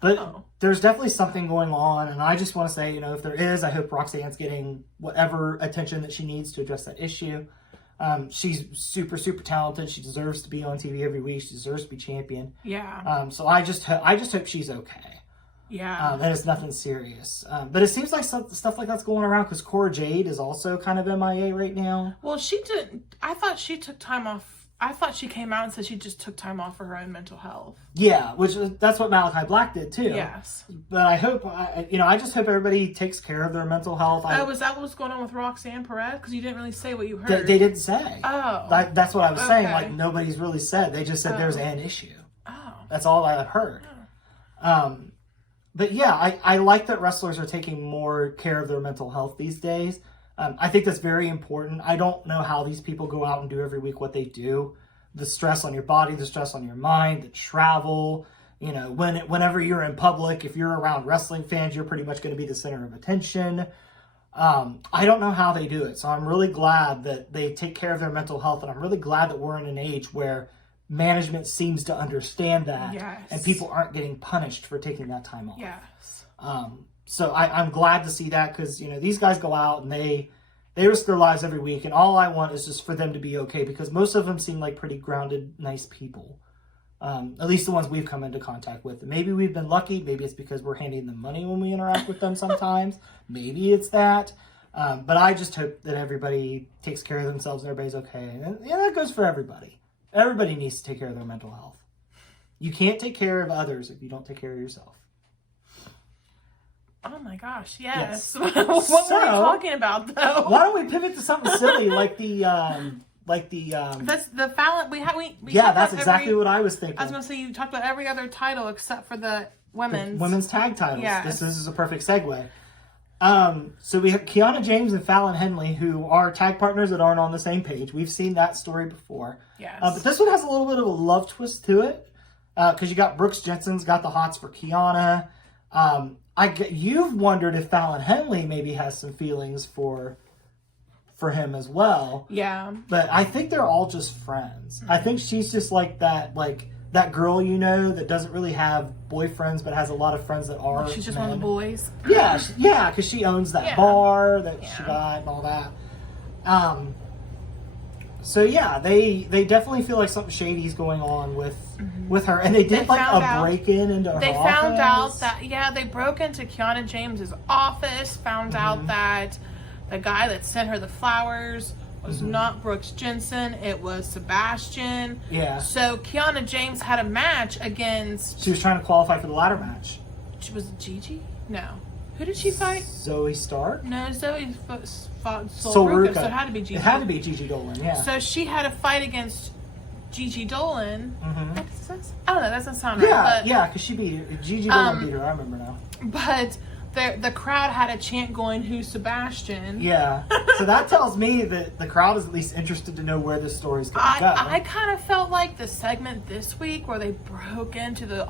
But there's definitely something going on, and I just want to say, if there is, I hope Roxanne's getting whatever attention that she needs to address that issue. She's super, super talented. She deserves to be on TV every week. She deserves to be champion. Yeah. So I just hope she's okay. Yeah. And it's nothing serious. But it seems like stuff like that's going around because Cora Jade is also kind of MIA right now. Well, I thought she took time off I thought she came out and said she just took time off for her own mental health. Yeah, that's what Malachi Black did too. Yes. But I hope, I just hope everybody takes care of their mental health. Was that what's going on with Roxanne Perez? Because you didn't really say what you heard. They didn't say. Oh. That's what I was saying. Like, nobody's really said. They just said there's an issue. Oh. That's all I heard. Oh. But yeah, I like that wrestlers are taking more care of their mental health these days. I think that's very important. I don't know how these people go out and do every week what they do. The stress on your body, the stress on your mind, the travel. Whenever you're in public, if you're around wrestling fans, you're pretty much going to be the center of attention. I don't know how they do it. So I'm really glad that they take care of their mental health. And I'm really glad that we're in an age where management seems to understand that. Yes. And people aren't getting punished for taking that time off. Yes. So I'm glad to see that because, these guys go out and they risk their lives every week. And all I want is just for them to be okay because most of them seem like pretty grounded, nice people. At least the ones we've come into contact with. Maybe we've been lucky. Maybe it's because we're handing them money when we interact with them sometimes. Maybe it's that. But I just hope that everybody takes care of themselves and everybody's okay. And that goes for everybody. Everybody needs to take care of their mental health. You can't take care of others if you don't take care of yourself. Oh my gosh, yes. What were we talking about though? Why don't we pivot to something silly like that's the Fallon we that's exactly what I was thinking. I was gonna say you talked about every other title except for the women's tag titles. Yes. This is a perfect segue. So we have Kiana James and Fallon Henley, who are tag partners that aren't on the same page. We've seen that story before. Yes. But this one has a little bit of a love twist to it. Because you got Brooks Jensen's got the hots for Kiana. You've wondered if Fallon Henley maybe has some feelings for him as well. Yeah. But I think they're all just friends. I think she's just like that girl, that doesn't really have boyfriends, but has a lot of friends that are. She's just men. one of the boys. Yeah, because she owns that bar that she got and all that. So yeah, they definitely feel like something shady is going on with her, and they did a break-in into her. They found out that they broke into Kiana James's office. Found out that the guy that sent her the flowers was not Brooks Jensen. It was Sebastian. Yeah. So Kiana James had a match against. She was trying to qualify for the ladder match. Was it Gigi? No. Who did she fight? Zoe Stark? No, Zoe fought Sol Ruka, so it had to be Gigi. It had to be Gigi Dolan, yeah. So she had a fight against Gigi Dolan. Mm-hmm. I don't know, that doesn't sound right. Yeah, because Gigi Dolan beat her, I remember now. But the crowd had a chant going, "Who's Sebastian?" Yeah. So that tells me that the crowd is at least interested to know where this story's going to go. I kind of felt like the segment this week where they broke into the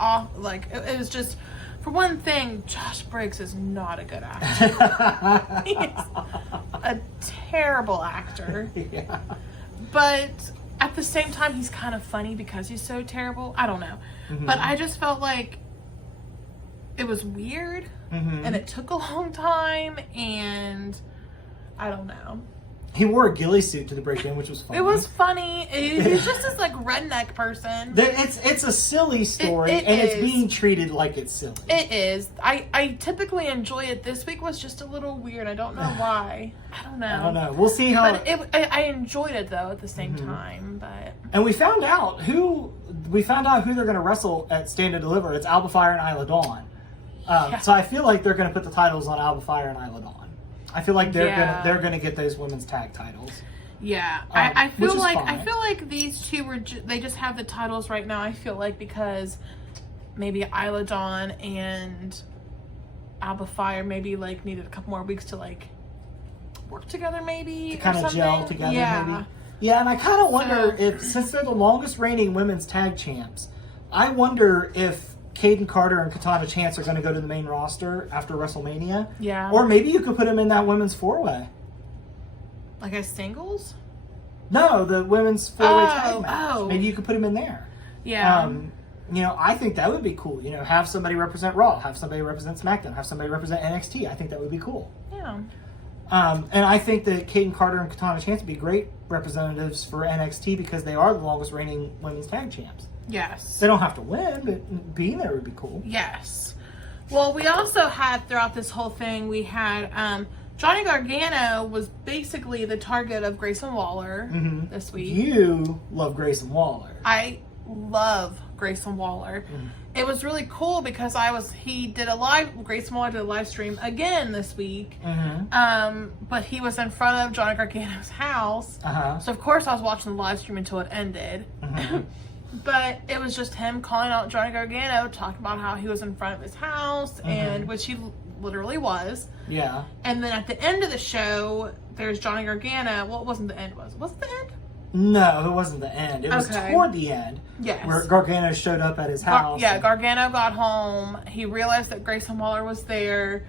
it was just. For one thing, Josh Briggs is not a good actor. He's a terrible actor. Yeah. But at the same time, he's kind of funny because he's so terrible. I don't know. Mm-hmm. But I just felt like it was weird, and it took a long time, and I don't know. He wore a ghillie suit to the break-in, which was funny. It was funny. He's just this redneck person. It's a silly story, and it's being treated like it's silly. It is. I typically enjoy it. This week was just a little weird. I don't know why. I don't know. We'll see how. But I enjoyed it though at the same time. But and we found out who they're going to wrestle at Stand and Deliver. It's Alba Fire and Isla Dawn. So I feel like they're going to put the titles on Alba Fire and Isla Dawn. I feel like they're gonna get those women's tag titles. Yeah, I feel like these two they just have the titles right now. I feel like because maybe Isla Dawn and Alba Fire maybe needed a couple more weeks to work together, maybe to kind of gel together. Yeah. Maybe. Yeah, and I kind of wonder if since they're the longest reigning women's tag champs, I wonder if Caden Carter and Katana Chance are going to go to the main roster after WrestleMania. Yeah. Or maybe you could put them in that women's four-way. Like as singles? No, the women's four-way tag match. Maybe you could put them in there. Yeah. I think that would be cool. Have somebody represent Raw, have somebody represent SmackDown, have somebody represent NXT. I think that would be cool. Yeah. And I think that Caden Carter and Katana Chance would be great representatives for NXT because they are the longest reigning women's tag champs. Yes. They don't have to win, but being there would be cool. Yes. Well, we also had throughout this whole thing, we had Johnny Gargano was basically the target of Grayson Waller this week. You love Grayson Waller. I love Grayson Waller. It was really cool because Grayson Waller did a live stream again this week. But he was in front of Johnny Gargano's house. So of course I was watching the live stream until it ended. But it was just him calling out Johnny Gargano, talking about how he was in front of his house, and which he literally was. Yeah. And then at the end of the show, there's Johnny Gargano. Well, it wasn't the end, was it? Was it the end? No, it wasn't the end. It was toward the end. Yes. Where Gargano showed up at his house. Gargano got home. He realized that Grayson Waller was there.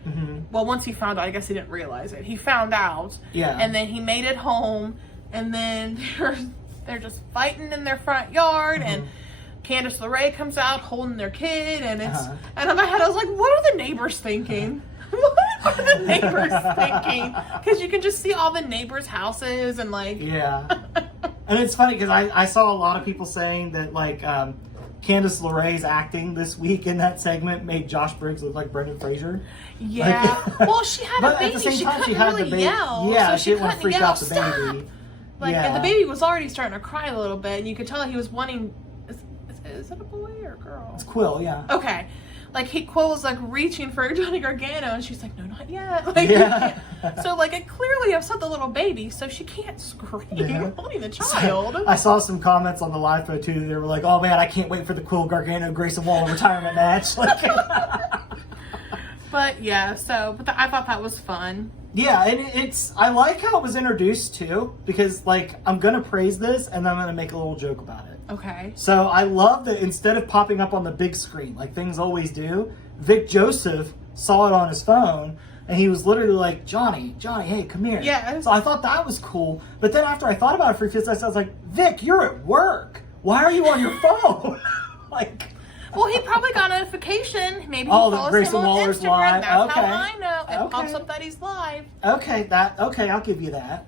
Well, once he found out, I guess he didn't realize it. He found out. Yeah. And then he made it home. And then they're just fighting in their front yard. And Candice LeRae comes out holding their kid. And it's and in my head, I was like, what are the neighbors thinking? What are the neighbors thinking? Because you can just see all the neighbors' houses and like... Yeah. And it's funny because I saw a lot of people saying that like Candice LeRae's acting this week in that segment made Josh Briggs look like Brendan Fraser. Yeah. Like, well, she had a baby. At the same she time, couldn't she had really the baby. yell. Yeah, so she didn't want to freak out the Stop! baby. Like, and the baby was already starting to cry a little bit, and you could tell he was wanting... Is it a boy or a girl? It's Quill, yeah. Okay. Like, Quill was, like, reaching for Johnny Gargano, and she's like, no, not yet. Like, so, like, it clearly upset the little baby, so she can't scream holding the child. So, I saw some comments on the live thread, too. They were like, oh, man, I can't wait for the Quill Gargano Grayson Waller retirement match. Like, but, yeah, so, I thought that was fun. Yeah, and I like how it was introduced, too, because, like, I'm going to praise this, and then I'm going to make a little joke about it. Okay. So I love that instead of popping up on the big screen like things always do, Vic Joseph saw it on his phone and he was literally like, Johnny, hey, come here. Yeah. So I thought that was cool. But then after I thought about it for a few seconds, I was like, Vic, you're at work. Why are you on your phone? Like... Well, he probably got a notification. Maybe he follows Grayson him on Waller's Instagram. live. That's Okay. how I know. It pops up that he's live. Okay, I'll give you that.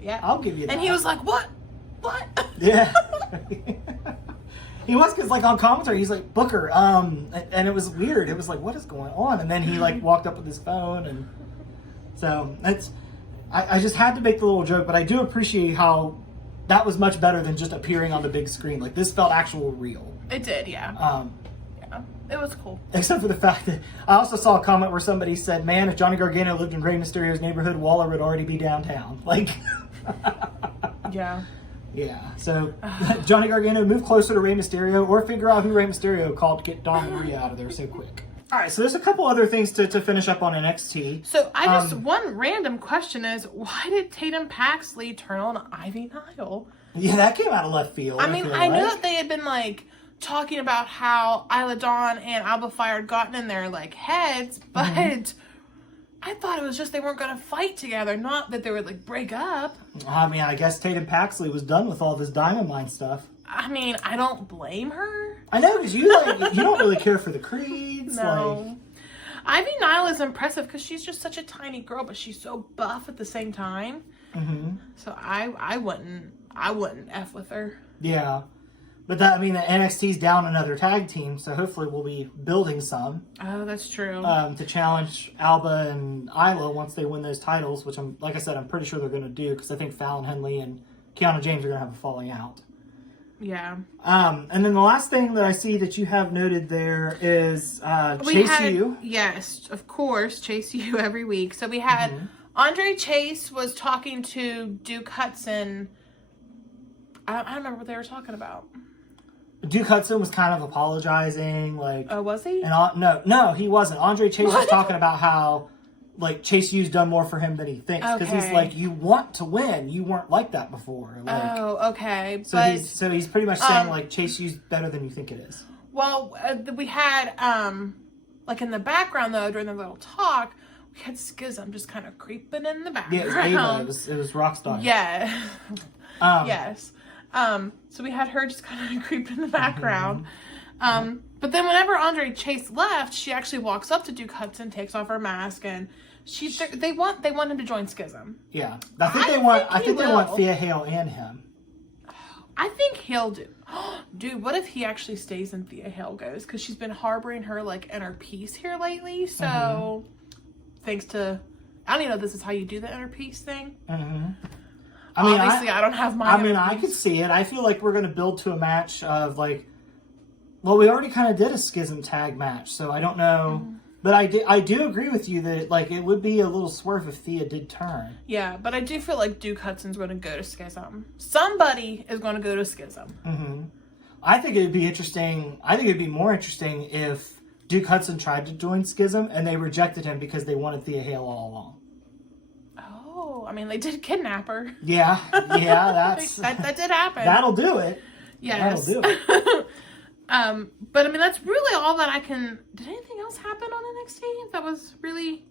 Yeah. I'll give you that. And he was like, what? Yeah. He was, because like on commentary he's like, Booker, and it was weird. It was like, what is going on? And then he like walked up with his phone, and so I just had to make the little joke, but I do appreciate how that was much better than just appearing on the big screen. Like, this felt actual real. It did, yeah. Yeah, it was cool. Except for the fact that I also saw a comment where somebody said, man, if Johnny Gargano lived in Rey Mysterio's neighborhood, Waller would already be downtown. Like, yeah. Yeah, so Johnny Gargano, move closer to Rey Mysterio, or figure out who Rey Mysterio called to get Dawn Maria out of there so quick. All right, so there's a couple other things to finish up on NXT. So one random question is, why did Tatum Paxley turn on Ivy Nile? Yeah, that came out of left field. I mean, I knew that they had been like talking about how Isla Dawn and Alba Fire had gotten in their like heads, but I thought it was just they weren't going to fight together, not that they would like break up. I mean, I guess Tatum Paxley was done with all this Diamond Mine stuff. I mean, I don't blame her. I know, because you don't really care for the Creeds. No. Like... Ivy Nile is impressive because she's just such a tiny girl, but she's so buff at the same time. So I wouldn't F with her. Yeah. But the NXT's down another tag team, so hopefully we'll be building some. Oh, that's true. To challenge Alba and Isla once they win those titles, which I'm pretty sure they're going to do, because I think Fallon Henley and Kiana James are going to have a falling out. Yeah. And then the last thing that I see that you have noted there is Chase U. Yes, of course, Chase U every week. So we had Andre Chase was talking to Duke Hudson. I don't remember what they were talking about. Duke Hudson was kind of apologizing, like... Oh, was he? And no, he wasn't. Andre Chase was talking about how, like, Chase U's done more for him than he thinks. Because he's like, you want to win. You weren't like that before. Like, oh, okay. So, he's pretty much saying, like, Chase U's better than you think it is. Well, we had, like, in the background, though, during the little talk, we had Schism just kind of creeping in the background. Yeah, it was Rockstar. Yeah. Yes. So we had her just kind of creep in the background. But then whenever Andre Chase left, she actually walks up to Duke Hudson, takes off her mask, and they want him to join Schism. Yeah. I think they want Thea Hale and him. I think he'll do. Dude, what if he actually stays and Thea Hale goes? Because she's been harboring her like inner peace here lately. So thanks to I don't even know if this is how you do the inner peace thing. Mm-hmm. Obviously, I don't have my I could see it. I feel like we're going to build to a match of like, well, we already kind of did a Schism tag match, so I don't know. Mm-hmm. But I do agree with you that like it would be a little swerve if Thea did turn. Yeah, but I do feel like Duke Hudson's going to go to Schism. Somebody is going to go to Schism. Mm-hmm. I think it'd be interesting. I think it'd be more interesting if Duke Hudson tried to join Schism and they rejected him because they wanted Thea Hale all along. Oh, I mean, they did kidnap her. Yeah, that's that did happen. That'll do it. Yes. That'll do it. But I mean, that's really all that I can. Did anything else happen on NXT? That was really.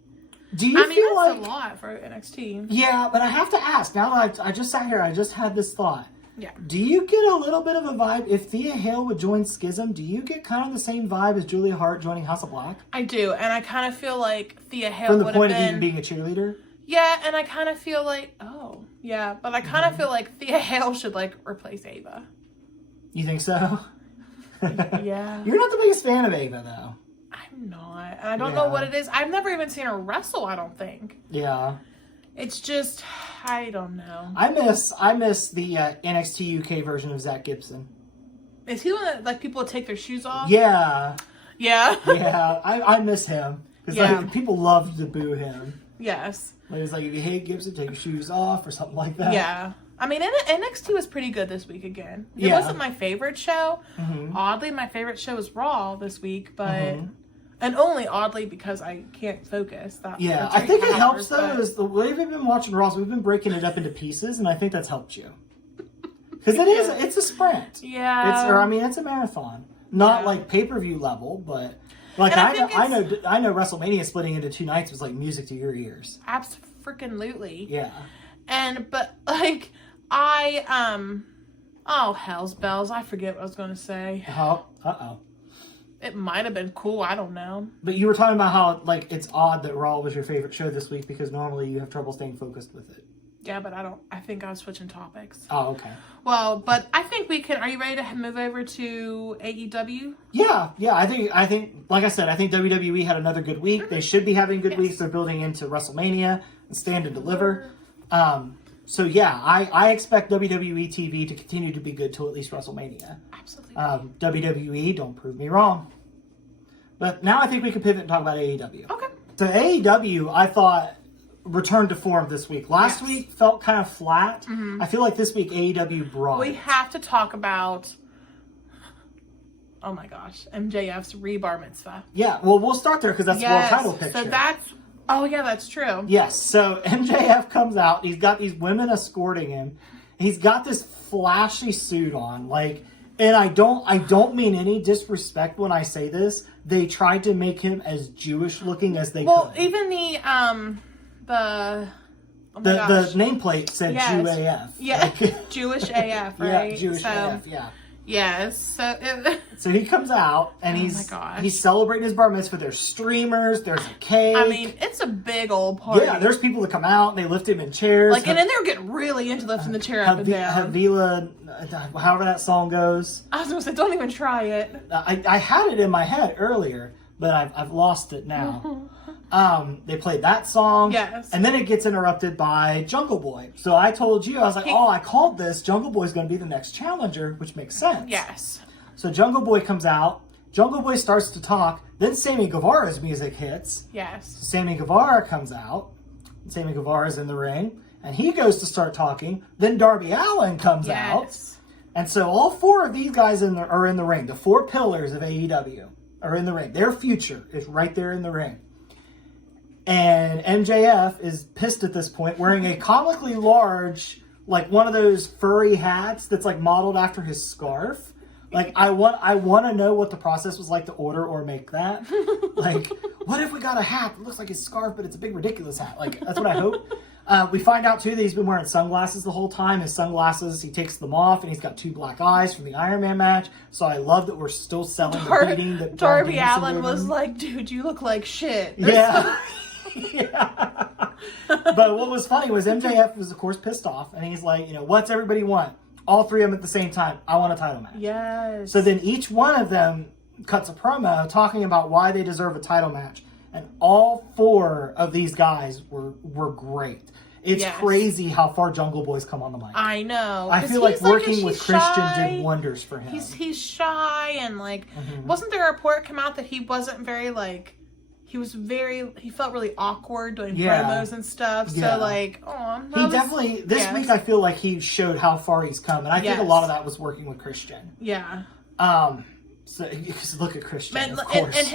Do you feel that's like a lot for NXT? Yeah, but I have to ask. Now that I just sat here, I just had this thought. Yeah. Do you get a little bit of a vibe if Thea Hale would join Schism? Do you get kind of the same vibe as Julia Hart joining House of Black? I do, and I kind of feel like Thea Hale from the would point have been of being a cheerleader. Yeah, and I kind of feel like but I kind of feel like Thea Hale should like replace Ava. You think so? Yeah. You're not the biggest fan of Ava, though. I'm not. And I don't know what it is. I've never even seen her wrestle, I don't think. Yeah. It's just, I don't know. I miss the NXT UK version of Zach Gibson. Is he the one that, like, people take their shoes off? Yeah. Yeah? Yeah. I miss him. Because like, people loved to boo him. Yes. Like, it's like, if you hate Gibson, take your shoes off or something like that. Yeah. I mean, NXT was pretty good this week again. It wasn't my favorite show. Mm-hmm. Oddly, my favorite show was Raw this week, but and only oddly because I can't focus. I think it helps though is the way we've been watching Raw. So we've been breaking it up into pieces, and I think that's helped you because it's a sprint. Yeah, it's a marathon, not like pay-per-view level, but like I know WrestleMania splitting into 2 nights was like music to your ears. Abso-freaking-lutely. Yeah. But like oh hell's bells, I forget what I was gonna say. Uh-oh. It might have been cool, I don't know. But you were talking about how like it's odd that Raw was your favorite show this week because normally you have trouble staying focused with it. Yeah, but I think I was switching topics. Oh, okay. Well, but I think we can. Are you ready to move over to AEW? Yeah. I think like I said, I think WWE had another good week. They should be having good weeks. They're building into WrestleMania and Stand and Deliver. So yeah, I expect WWE TV to continue to be good till at least WrestleMania. Absolutely. WWE, don't prove me wrong. But now I think we can pivot and talk about AEW. Okay. So AEW, I thought, returned to form this week. Last week felt kind of flat. Mm-hmm. I feel like this week AEW brought We have to talk about, oh my gosh, MJF's Rebar Mitzvah. Yeah, well, we'll start there because that's the world title picture. So that's true. Yes, so MJF comes out. He's got these women escorting him. He's got this flashy suit on, like, and I don't mean any disrespect when I say this. They tried to make him as Jewish looking as they could. Well, even the nameplate said Jew AF. Yeah, like, Jewish AF, right? Yeah, Jewish AF, yeah. Yes. So he comes out and he's celebrating his bar mitzvah. There's streamers. There's a cake. I mean, it's a big old party. Yeah, there's people that come out and they lift him in chairs. Like, and then they're getting really into lifting the chair up and down. Havila, however that song goes. I was going to say, don't even try it. I had it in my head earlier, but I've lost it now. They played that song. Yes. And then it gets interrupted by Jungle Boy. So I told you, I was like, I called this. Jungle Boy's going to be the next challenger, which makes sense. Yes. So Jungle Boy comes out. Jungle Boy starts to talk. Then Sammy Guevara's music hits. Yes. So Sammy Guevara comes out. Sammy Guevara's in the ring. And he goes to start talking. Then Darby Allin comes out. And so all 4 of these guys are in the ring. The 4 pillars of AEW are in the ring. Their future is right there in the ring. And MJF is pissed at this point, wearing a comically large, like one of those furry hats that's like modeled after his scarf. Like I want to know what the process was like to order or make that. Like, what if we got a hat that looks like his scarf, but it's a big ridiculous hat? Like that's what I hope. We find out too that he's been wearing sunglasses the whole time. His sunglasses, he takes them off, and he's got 2 black eyes from the Iron Man match. So I love that we're still selling the beating that Darby Allin was like, "Dude, you look like shit." Yeah. Yeah. But what was funny was MJF was, of course, pissed off. And he's like, what's everybody want? All 3 of them at the same time. I want a title match. Yes. So then each one of them cuts a promo talking about why they deserve a title match. and all 4 of these guys were great. It's crazy how far Jungle Boy's come on the mic. I know. I feel like working with Christian did wonders for him. He's shy and like, wasn't there a report come out that he wasn't very like, he felt really awkward doing promos and stuff. So like, he definitely, this week I feel like he showed how far he's come. And I think a lot of that was working with Christian. Yeah. So you just look at Christian, and, of course. And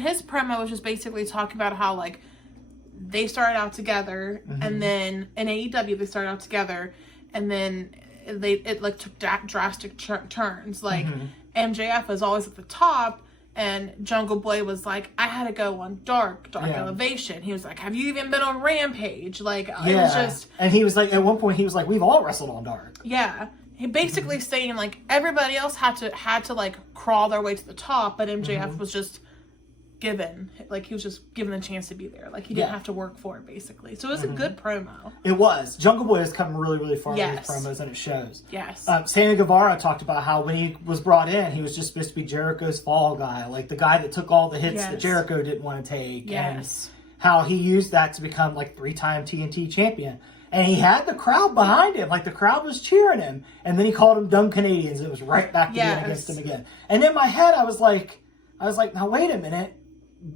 his promo was just basically talking about how like, they started out together, and then in AEW they started out together, and then it like took drastic turns. Like MJF was always at the top, and Jungle Boy was like, I had to go on Dark Elevation. He was like, have you even been on Rampage? Like it was just. And he was like, at one point he was like, we've all wrestled on Dark. Yeah. He basically saying like everybody else had to like crawl their way to the top, but MJF was just given, like he was just given the chance to be there, like he didn't have to work for it basically. So it was a good promo. It was. Jungle Boy has come really, really far in his promos, and it shows. Yes. Sammy Guevara talked about how when he was brought in, he was just supposed to be Jericho's fall guy, like the guy that took all the hits that Jericho didn't want to take, and how he used that to become like 3-time TNT champion. And he had the crowd behind him, like the crowd was cheering him, and then he called them dumb Canadians. It was right back to being against him again. And in my head, I was like, now wait a minute.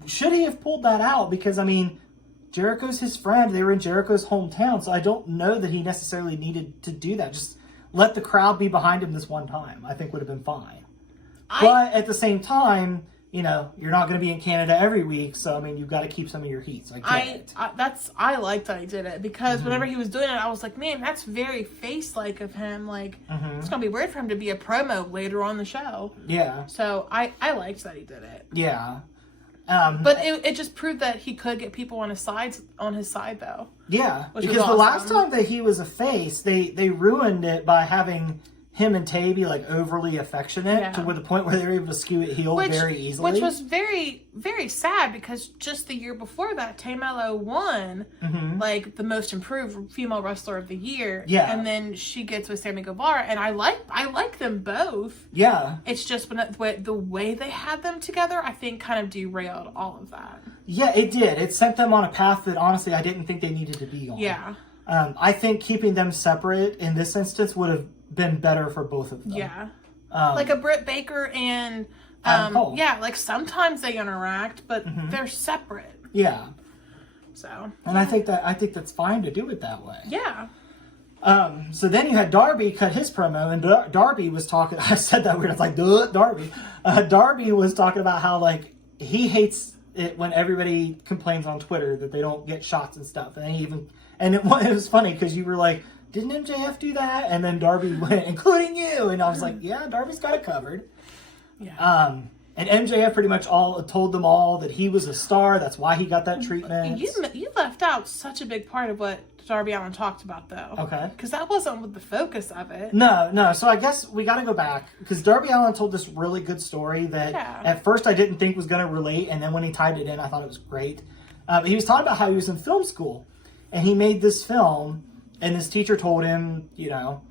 Should he have pulled that out? Because, I mean, Jericho's his friend. They were in Jericho's hometown. So I don't know that he necessarily needed to do that. Just let the crowd be behind him this one time. I think would have been fine. But at the same time, you know, you're not going to be in Canada every week. So, I mean, you've got to keep some of your heat. So I get it. I liked that he did it. Because whenever he was doing it, I was like, man, that's very face-like of him. Like, it's going to be weird for him to be a promo later on the show. Yeah. So I liked that he did it. Yeah. But it just proved that he could get people on his side though. Yeah, because the last time that he was a face, they ruined it by having him and Tay be like overly affectionate to the point where they were able to skew it heel very easily. Which was very, very sad because just the year before that, Tay Mello won like the most improved female wrestler of the year. Yeah. And then she gets with Sammy Guevara, and I like them both. Yeah. It's just when the way they had them together, I think kind of derailed all of that. Yeah, it did. It sent them on a path that honestly I didn't think they needed to be on. Yeah. I think keeping them separate in this instance would have been better for both of them. Yeah. Like a Britt Baker and Cole. Yeah, like sometimes they interact, but they're separate. Yeah. So. And I think that's fine to do it that way. Yeah. So then you had Darby cut his promo, and Darby was talking. I said that weird. It's like Darby. Darby was talking about how like he hates it when everybody complains on Twitter that they don't get shots and stuff, and it was funny because you were like, didn't MJF do that? And then Darby went, including you. And I was like, yeah, Darby's got it covered. Yeah. And MJF pretty much told them all that he was a star. That's why he got that treatment. You left out such a big part of what Darby Allin talked about, though. Okay. Because that wasn't the focus of it. No. So I guess we got to go back. Because Darby Allin told this really good story that at first I didn't think was going to relate. And then when he tied it in, I thought it was great. He was talking about how he was in film school. And he made this film. And his teacher told him, you know,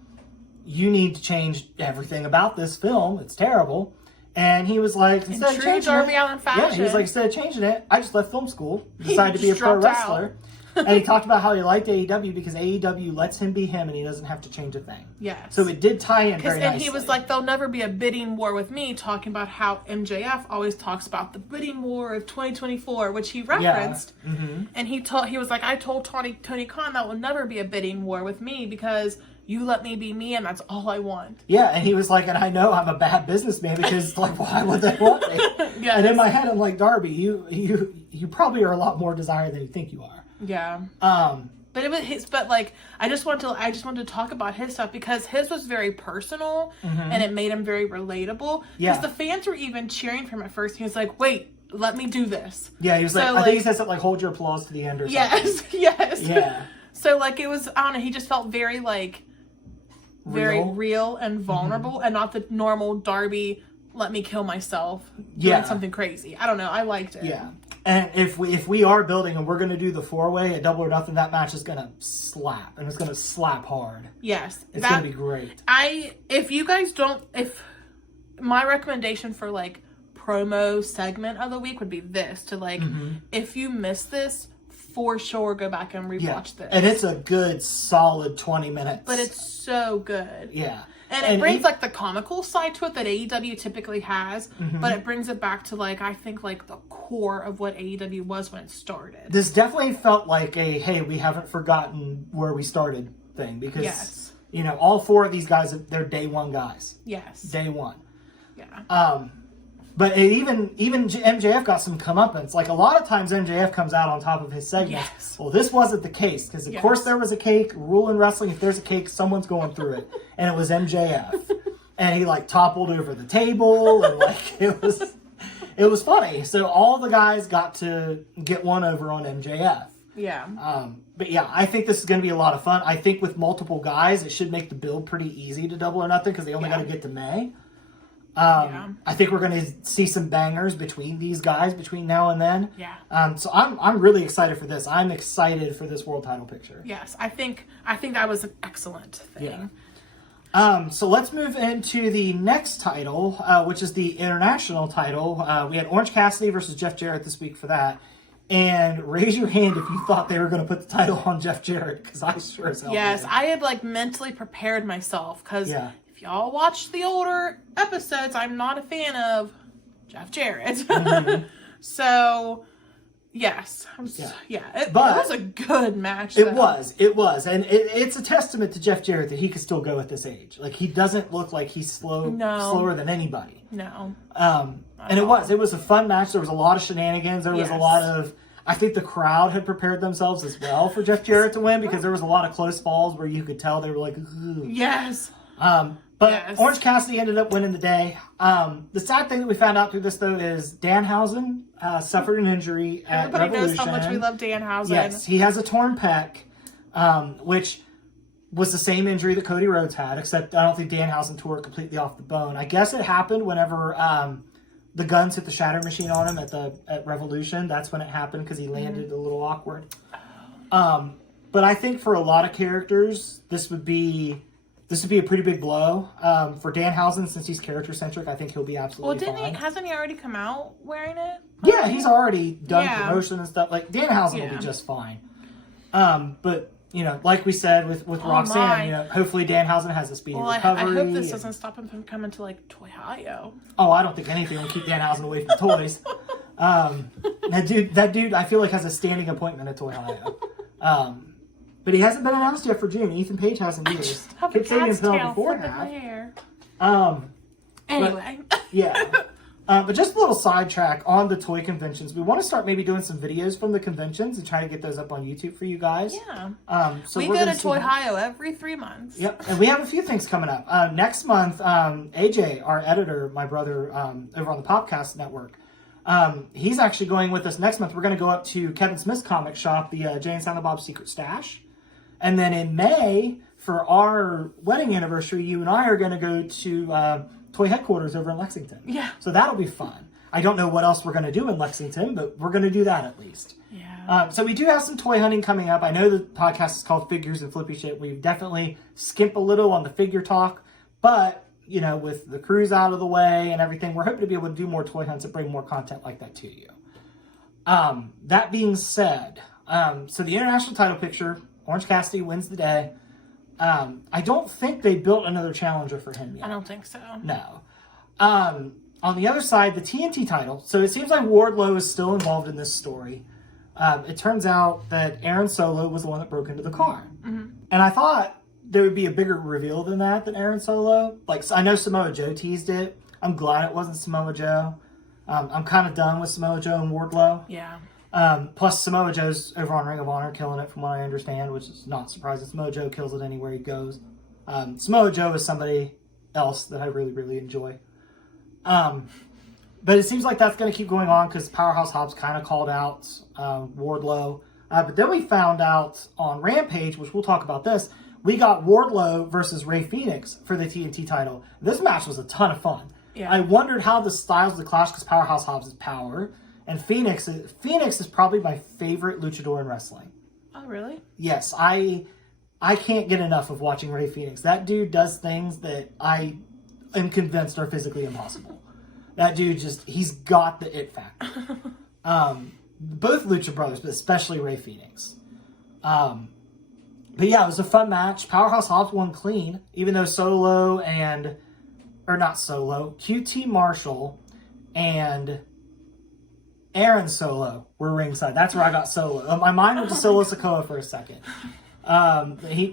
you need to change everything about this film. It's terrible. And he was like, instead of changing Darby Allin fashion. Yeah, he was like, instead of changing it, I just left film school, decided to be a pro wrestler. And he talked about how he liked AEW because AEW lets him be him and he doesn't have to change a thing. Yes. So it did tie in very nicely. And he was like, there'll never be a bidding war with me, talking about how MJF always talks about the bidding war of 2024, which he referenced. Yeah. And he was like, I told Tony Khan that will never be a bidding war with me because you let me be me and that's all I want. Yeah, and he was like, and I know I'm a bad businessman because like, why would they want me? Yes. And in my head, I'm like, Darby, you probably are a lot more desired than you think you are. Yeah. But it was but like I just wanted to talk about his stuff because his was very personal and it made him very relatable. Because the fans were even cheering for him at first. He was like, "Wait, let me do this." Yeah, he was I think he said something like, "Hold your applause to the end" or something. Yes. Yeah. So like it was, I don't know. He just felt very like very real and vulnerable, and not the normal Darby. Let me kill myself doing something crazy. I don't know. I liked it. Yeah. And if we are building and we're going to do the 4-way at Double or Nothing, that match is going to slap. And it's going to slap hard. Yes. It's going to be great. If my recommendation for like promo segment of the week would be this, to like, if you missed this, for sure go back and rewatch this. And it's a good solid 20 minutes. But it's so good. Yeah. And it brings like the comical side to it that AEW typically has, but it brings it back to like, I think like the core of what AEW was when it started. This definitely felt like a, hey, we haven't forgotten where we started thing, because, you know, all 4 of these guys, they're day one guys. Yes. Day one. Yeah. But even MJF got some comeuppance. Like, a lot of times MJF comes out on top of his segments. Yes. Well, this wasn't the case, because of course there was a cake. Rule in wrestling, if there's a cake, someone's going through it. And it was MJF. And he like toppled over the table, and like it was funny. So all the guys got to get one over on MJF. Yeah. But yeah, I think this is going to be a lot of fun. I think with multiple guys, it should make the build pretty easy to Double or Nothing, because they only got to get to May. I think we're going to see some bangers between these guys between now and then. Yeah. So I'm really excited for this. I'm excited for this world title picture. Yes, I think that was an excellent thing. Yeah. So let's move into the next title, which is the international title. We had Orange Cassidy versus Jeff Jarrett this week for that. And raise your hand if you thought they were going to put the title on Jeff Jarrett, because I sure as hell Yes, did. I had like mentally prepared myself, because if y'all watch the older episodes, I'm not a fan of Jeff Jarrett. So, yes. It was a good match. It was. And it's a testament to Jeff Jarrett that he could still go at this age. Like, he doesn't look like he's slower than anybody. No. And it was a fun match. There was a lot of shenanigans. There was a lot of, I think the crowd had prepared themselves as well for Jeff Jarrett to win, because there was a lot of close falls where you could tell they were like, ooh. Yes. But Orange Cassidy ended up winning the day. The sad thing that we found out through this, though, is Danhausen suffered an injury at Everybody Revolution. knows how much we love Danhausen. Yes, he has a torn pec, which was the same injury that Cody Rhodes had, except I don't think Danhausen tore it completely off the bone. I guess it happened whenever the guns hit the shatter machine on him at Revolution. That's when it happened, because he landed a little awkward. But I think for a lot of characters, this would be a pretty big blow. For Danhausen, since he's character centric, I think he'll be absolutely fine. Hasn't he already come out wearing it? Yeah, he's already done promotion and stuff. Like, Danhausen will be just fine. But, you know, like we said with Roxanne, you know, hopefully Danhausen has a speedy recovery. I hope this doesn't stop him from coming to like Toy Hio. Oh, I don't think anything will keep Danhausen away from toys. That dude, I feel like has a standing appointment at Toy Hio. But he hasn't been announced yet for June. Ethan Page hasn't either. Kip Sabian put on before that. Anyway. But just a little sidetrack on the toy conventions. We want to start maybe doing some videos from the conventions and try to get those up on YouTube for you guys. Yeah. So we go to Toy Hio every 3 months. Yep. And we have a few things coming up. Next month, AJ, our editor, my brother, over on the Popcast Network, he's actually going with us next month. We're going to go up to Kevin Smith's comic shop, the Jay and Silent Bob's Secret Stash. And then in May, for our wedding anniversary, you and I are going to go to Toy Headquarters over in Lexington. Yeah. So that'll be fun. I don't know what else we're going to do in Lexington, but we're going to do that at least. Yeah. So we do have some toy hunting coming up. I know the podcast is called Figures and Flippy Shit. We've definitely skimped a little on the figure talk, but, you know, with the cruise out of the way and everything, we're hoping to be able to do more toy hunts and bring more content like that to you. That being said, so the international title picture, Orange Cassidy wins the day. I don't think they built another challenger for him yet. I don't think so. No. On the other side, the TNT title. So it seems like Wardlow is still involved in this story. It turns out that Aaron Solo was the one that broke into the car. Mm-hmm. And I thought there would be a bigger reveal than Aaron Solo. Like, I know Samoa Joe teased it. I'm glad it wasn't Samoa Joe. I'm kind of done with Samoa Joe and Wardlow. Yeah. Plus, Samoa Joe's over on Ring of Honor killing it from what I understand, which is not surprising. Samoa Joe kills it anywhere he goes. Samoa Joe is somebody else that I really, really enjoy. But it seems like that's going to keep going on because Powerhouse Hobbs kind of called out Wardlow. But then we found out on Rampage, which we'll talk about this, we got Wardlow versus Rey Fenix for the TNT title. This match was a ton of fun. Yeah. I wondered how the styles would clash because Powerhouse Hobbs is power. And Phoenix is probably my favorite luchador in wrestling. Oh, really? Yes, I can't get enough of watching Rey Fenix. That dude does things that I am convinced are physically impossible. That dude he's got the it factor. Both Lucha Brothers, but especially Rey Fenix. But yeah, it was a fun match. Powerhouse Hobbs won clean, even though QT Marshall and Aaron Solo were ringside. That's where I got Solo. My mind went to Solo Sikoa for a second. All he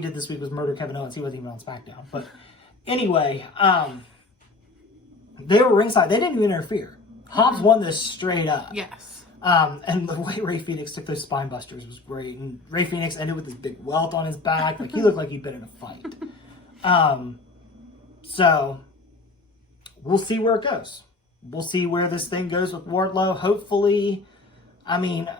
did this week was murder Kevin Owens. He wasn't even on SmackDown. But anyway, they were ringside. They didn't even interfere. Hobbs won this straight up. Yes. And the way Rey Fenix took those spine busters was great. And Rey Fenix ended with this big welt on his back. Like, he looked like he'd been in a fight. So we'll see where it goes. We'll see where this thing goes with Wardlow. Hopefully, I mean,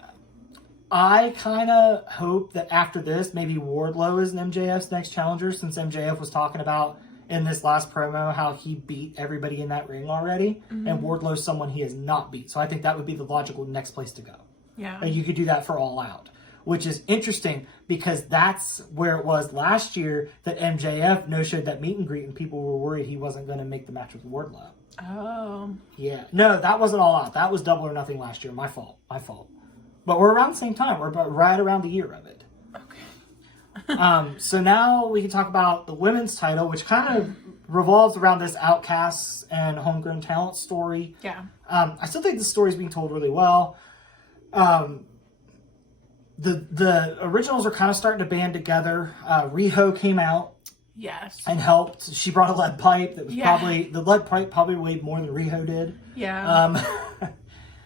I kind of hope that after this, maybe Wardlow is MJF's next challenger, since MJF was talking about in this last promo how he beat everybody in that ring already, and Wardlow's someone he has not beat. So I think that would be the logical next place to go. Yeah. And you could do that for All Out, which is interesting because that's where it was last year that MJF no-showed that meet and greet and people were worried he wasn't going to make the match with Wardlow. Oh. Yeah. No, that wasn't All Out. That was Double or Nothing last year. My fault. But we're around the same time. We're about right around the year of it. So now we can talk about the women's title, which kind of revolves around this Outcasts and Homegrown Talent story. Yeah. I still think the story's being told really well. The originals are kind of starting to band together. Riho came out. Yes. And helped. She brought a lead pipe that was the lead pipe probably weighed more than Riho did. Yeah.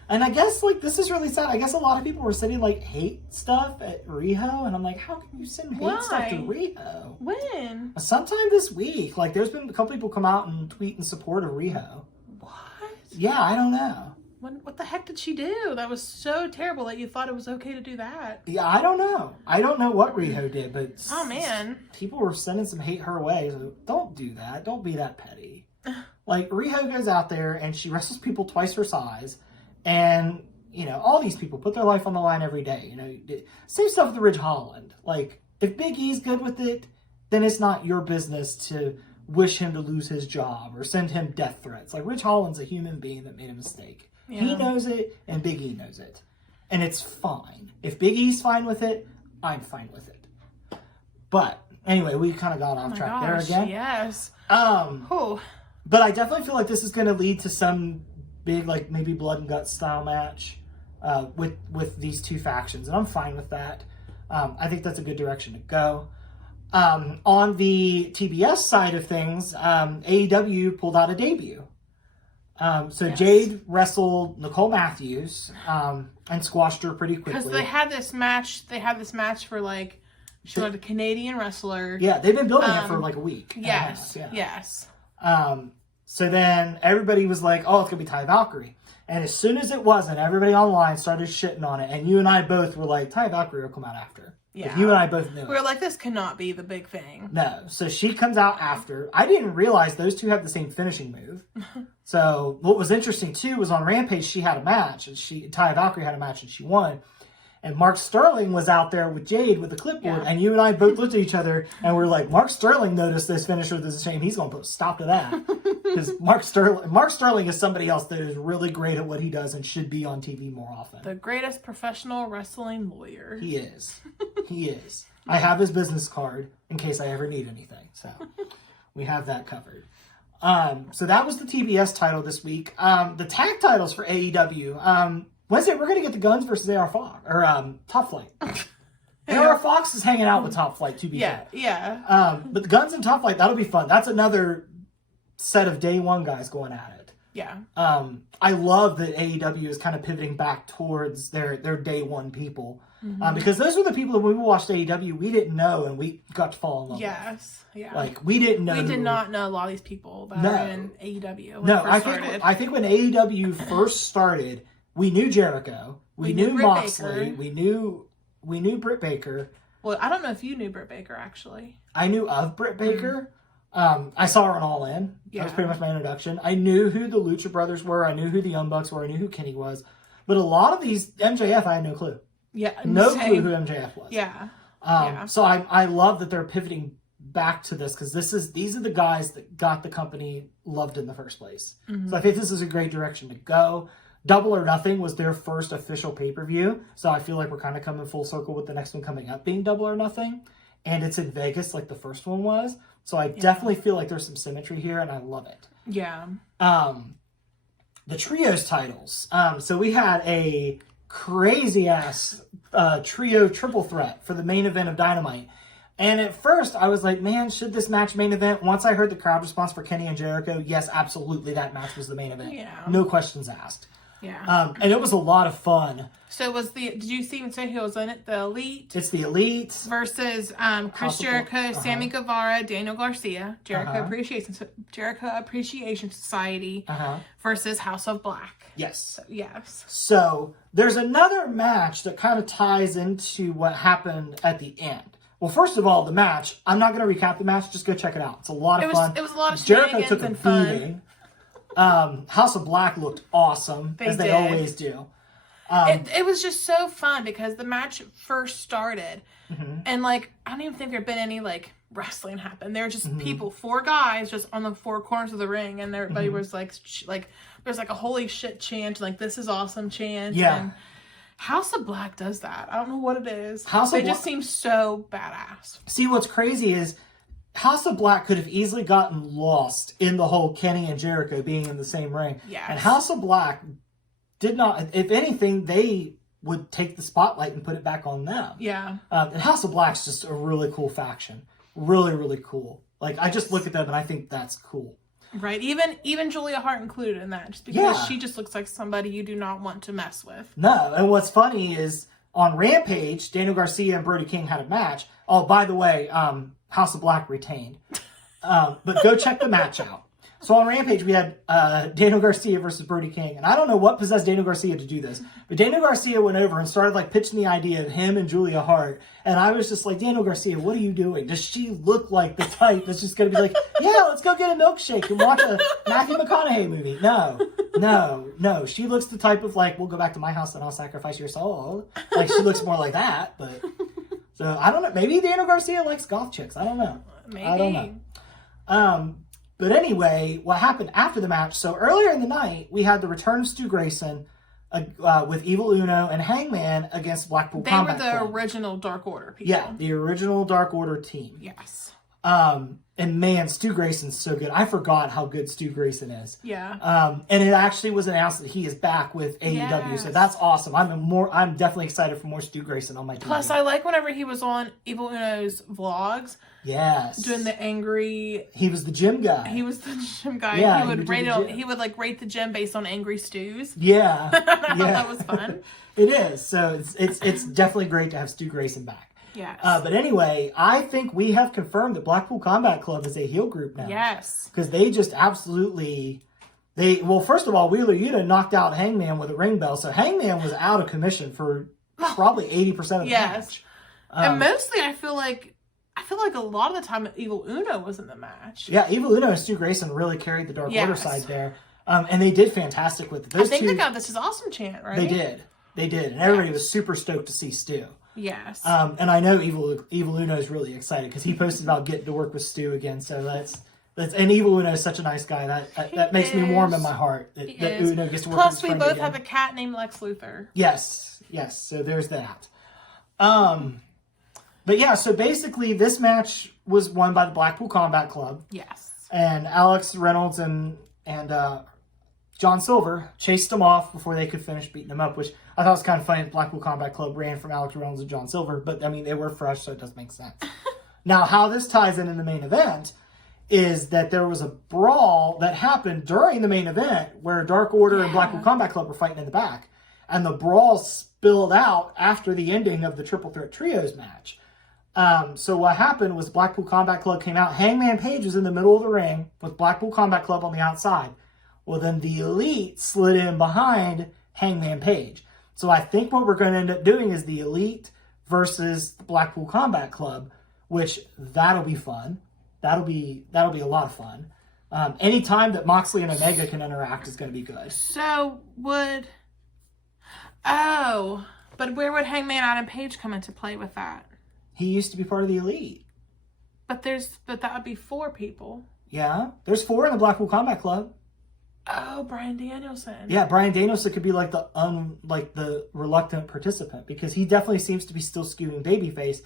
And I guess, like, this is really sad. I guess a lot of people were sending, like, hate stuff at Riho. And I'm like, how can you send hate stuff to Riho? When? Sometime this week. Like, there's been a couple people come out and tweet in support of Riho. What? Yeah, I don't know. What the heck did she do? That was so terrible that you thought it was okay to do that. Yeah, I don't know. I don't know what Riho did, but... Oh, man. People were sending some hate her way. So don't do that. Don't be that petty. Like, Riho goes out there and she wrestles people twice her size. And, you know, all these people put their life on the line every day. You know, same stuff with Ridge Holland. Like, if Big E's good with it, then it's not your business to wish him to lose his job or send him death threats. Like, Ridge Holland's a human being that made a mistake. Yeah. He knows it, and Big E knows it. And it's fine. If Big E's fine with it, I'm fine with it. But, anyway, we kind of got off track there again. Yes. But I definitely feel like this is going to lead to some big, like, maybe blood and guts style match with these two factions, and I'm fine with that. I think that's a good direction to go. On the TBS side of things, AEW pulled out a debut. Yes. Jade wrestled Nicole Matthews and squashed her pretty quickly. Because they had this match. They had this match for like the Canadian wrestler. Yeah, they've been building it for like a week. Yes. Yeah. Yes. So then everybody was like, oh, it's going to be Ty Valkyrie. And as soon as it wasn't, everybody online started shitting on it. And you and I both were like, Ty Valkyrie will come out after. Yeah. You and I both knew it. We were like, this cannot be the big thing. No. So she comes out after. I didn't realize those two have the same finishing move. So what was interesting, too, was on Rampage, she had a match. And Ty Valkyrie had a match and she won. And Mark Sterling was out there with Jade with the clipboard. Yeah. And you and I both looked at each other and we're like, Mark Sterling noticed this finisher. This is a shame. He's going to put a stop to that. Because Mark Sterling is somebody else that is really great at what he does and should be on TV more often. The greatest professional wrestling lawyer. He is. He is. I have his business card in case I ever need anything. So we have that covered. So that was the TBS title this week. The tag titles for AEW. Wednesday, we're going to get the Guns versus AR Fox, or Top Flight. AR Fox is hanging out with Top Flight, to be fair. Yeah. But the Guns and Top Flight, that'll be fun. That's another set of day one guys going at it. Yeah. I love that AEW is kind of pivoting back towards their day one people. Mm-hmm. Because those were the people that when we watched AEW, we didn't know, and we got to fall in love with. Yes. Yeah. Like, we didn't know. We did not know a lot of these people that are in AEW. No, I think when AEW first started, we knew Jericho. We knew Moxley. We knew Britt Baker. Well, I don't know if you knew Britt Baker, actually. I knew of Britt Baker. I saw her on All In. Yeah. That was pretty much my introduction. I knew who the Lucha Brothers were. I knew who the Young Bucks were. I knew who Kenny was. But a lot of these, MJF, I had no clue. Yeah. No clue who MJF was. Yeah. So I love that they're pivoting back to this because these are the guys that got the company loved in the first place. So I think this is a great direction to go. Double or Nothing was their first official pay-per-view, so I feel like we're kind of coming full circle with the next one coming up being Double or Nothing, and it's in Vegas like the first one was. So I definitely feel like there's some symmetry here, and I love it. Yeah. The trios titles. So we had a crazy-ass trio triple threat for the main event of Dynamite. And at first, I was like, man, should this match main event? Once I heard the crowd response for Kenny and Jericho, yes, absolutely, that match was the main event. Yeah. No questions asked. Yeah. And it was a lot of fun. So did you see say who was in it? The Elite? It's the Elite. Versus Chris Jericho, Sammy Guevara, Daniel Garcia, Jericho Appreciation Society versus House of Black. Yes. So, yes. So there's another match that kind of ties into what happened at the end. Well, first of all, the match, I'm not going to recap the match. Just go check it out. It's a lot of fun. It was a lot of Jericho shenanigans took a and fun. beating. House of Black looked awesome, as they always do. It was just so fun because the match first started. And, like, I don't even think there had been any, like, wrestling happen. There were just people, 4 guys, just on the 4 corners of the ring. And everybody was, like, there's, like, a holy shit chant. Like, this is awesome chant. Yeah. And House of Black does that. I don't know what it is. They just seem so badass. See, what's crazy is House of Black could have easily gotten lost in the whole Kenny and Jericho being in the same ring. Yes. And House of Black did not, if anything, they would take the spotlight and put it back on them. Yeah. And House of Black's just a really cool faction. Really, really cool. Like, I just look at them and I think that's cool. Right. Even Julia Hart included in that, just because she just looks like somebody you do not want to mess with. No. And what's funny is on Rampage, Daniel Garcia and Brody King had a match. Oh, by the way, House of Black retained. But go check the match out. So on Rampage, we had Daniel Garcia versus Brody King. And I don't know what possessed Daniel Garcia to do this. But Daniel Garcia went over and started like pitching the idea of him and Julia Hart. And I was just like, Daniel Garcia, what are you doing? Does she look like the type that's just going to be like, yeah, let's go get a milkshake and watch a Matthew McConaughey movie? No. She looks the type of like, we'll go back to my house and I'll sacrifice your soul. Like, she looks more like that. But so I don't know. Maybe Daniel Garcia likes goth chicks. I don't know. Maybe. I don't know. But anyway, what happened after the match? So earlier in the night, we had the return of Stu Grayson with Evil Uno and Hangman against Blackpool Combat Club. They were the original Dark Order people. Yeah, the original Dark Order team. Yes. And man, Stu Grayson's so good. I forgot how good Stu Grayson is. Yeah. And it actually was announced that he is back with AEW, Yes. so that's awesome. I'm definitely excited for more Stu Grayson on my TV. Plus, I like whenever he was on Evil Uno's vlogs. Yes. Doing the angry. He was the gym guy. He was the gym guy. Yeah, he would rate it. He would like rate the gym based on angry stews. Yeah. That was fun. It is. So it's definitely great to have Stu Grayson back. Yes. But anyway, I think we have confirmed that Blackpool Combat Club is a heel group now. Yes. Because they just absolutely... Well, first of all, Wheeler Yuta knocked out Hangman with a ring bell, so Hangman was out of commission for probably 80% of the match. And mostly I feel like a lot of the time Evil Uno was in the match. Yeah, Evil Uno and Stu Grayson really carried the Dark Order side there. And they did fantastic with it. I think they got This Is Awesome chant, right? They did. And everybody was super stoked to see Stu. Yes. And I know Evil Uno is really excited because he posted about getting to work with Stu again. So that's and Evil Uno is such a nice guy. That makes me warm in my heart that Uno gets to work with his friend Plus, we both again. have a cat named Lex Luthor. Yes. So there's that. But yeah, so basically this match was won by the Blackpool Combat Club. Yes. And Alex Reynolds and John Silver chased them off before they could finish beating them up, which I thought was kind of funny. The Blackpool Combat Club ran from Alex Reynolds and John Silver, but I mean, they were fresh, so it does make sense. Now, how this ties in the main event is that there was a brawl that happened during the main event where Dark Order and Blackpool Combat Club were fighting in the back, and the brawl spilled out after the ending of the Triple Threat Trios match. So what happened was Blackpool Combat Club came out. Hangman Page was in the middle of the ring with Blackpool Combat Club on the outside. Well, then the Elite slid in behind Hangman Page. So I think what we're going to end up doing is the Elite versus the Blackpool Combat Club, which that'll be fun. That'll be a lot of fun. Anytime that Moxley and Omega can interact is going to be good. So but where would Hangman Adam Page come into play with that? He used to be part of the Elite. But that would be 4 people. Yeah, there's 4 in the Blackpool Combat Club. Oh, Bryan Danielson. Yeah, Bryan Danielson could be like the reluctant participant because he definitely seems to be still skewing babyface.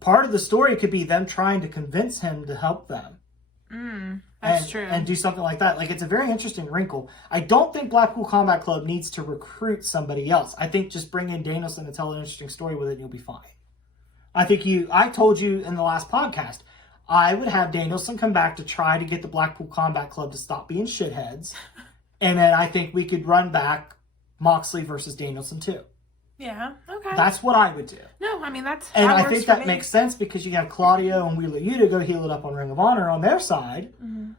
Part of the story could be them trying to convince him to help them. That's true. And do something like that. Like, it's a very interesting wrinkle. I don't think Blackpool Combat Club needs to recruit somebody else. I think just bring in Danielson to tell an interesting story with it and you'll be fine. I told you in the last podcast, I would have Danielson come back to try to get the Blackpool Combat Club to stop being shitheads. And then I think we could run back Moxley versus Danielson too. Yeah, okay. That's what I would do. No, I mean, that and I works think for that me. makes sense because you have Claudio and Wheeler Yuta go heal it up on Ring of Honor on their side.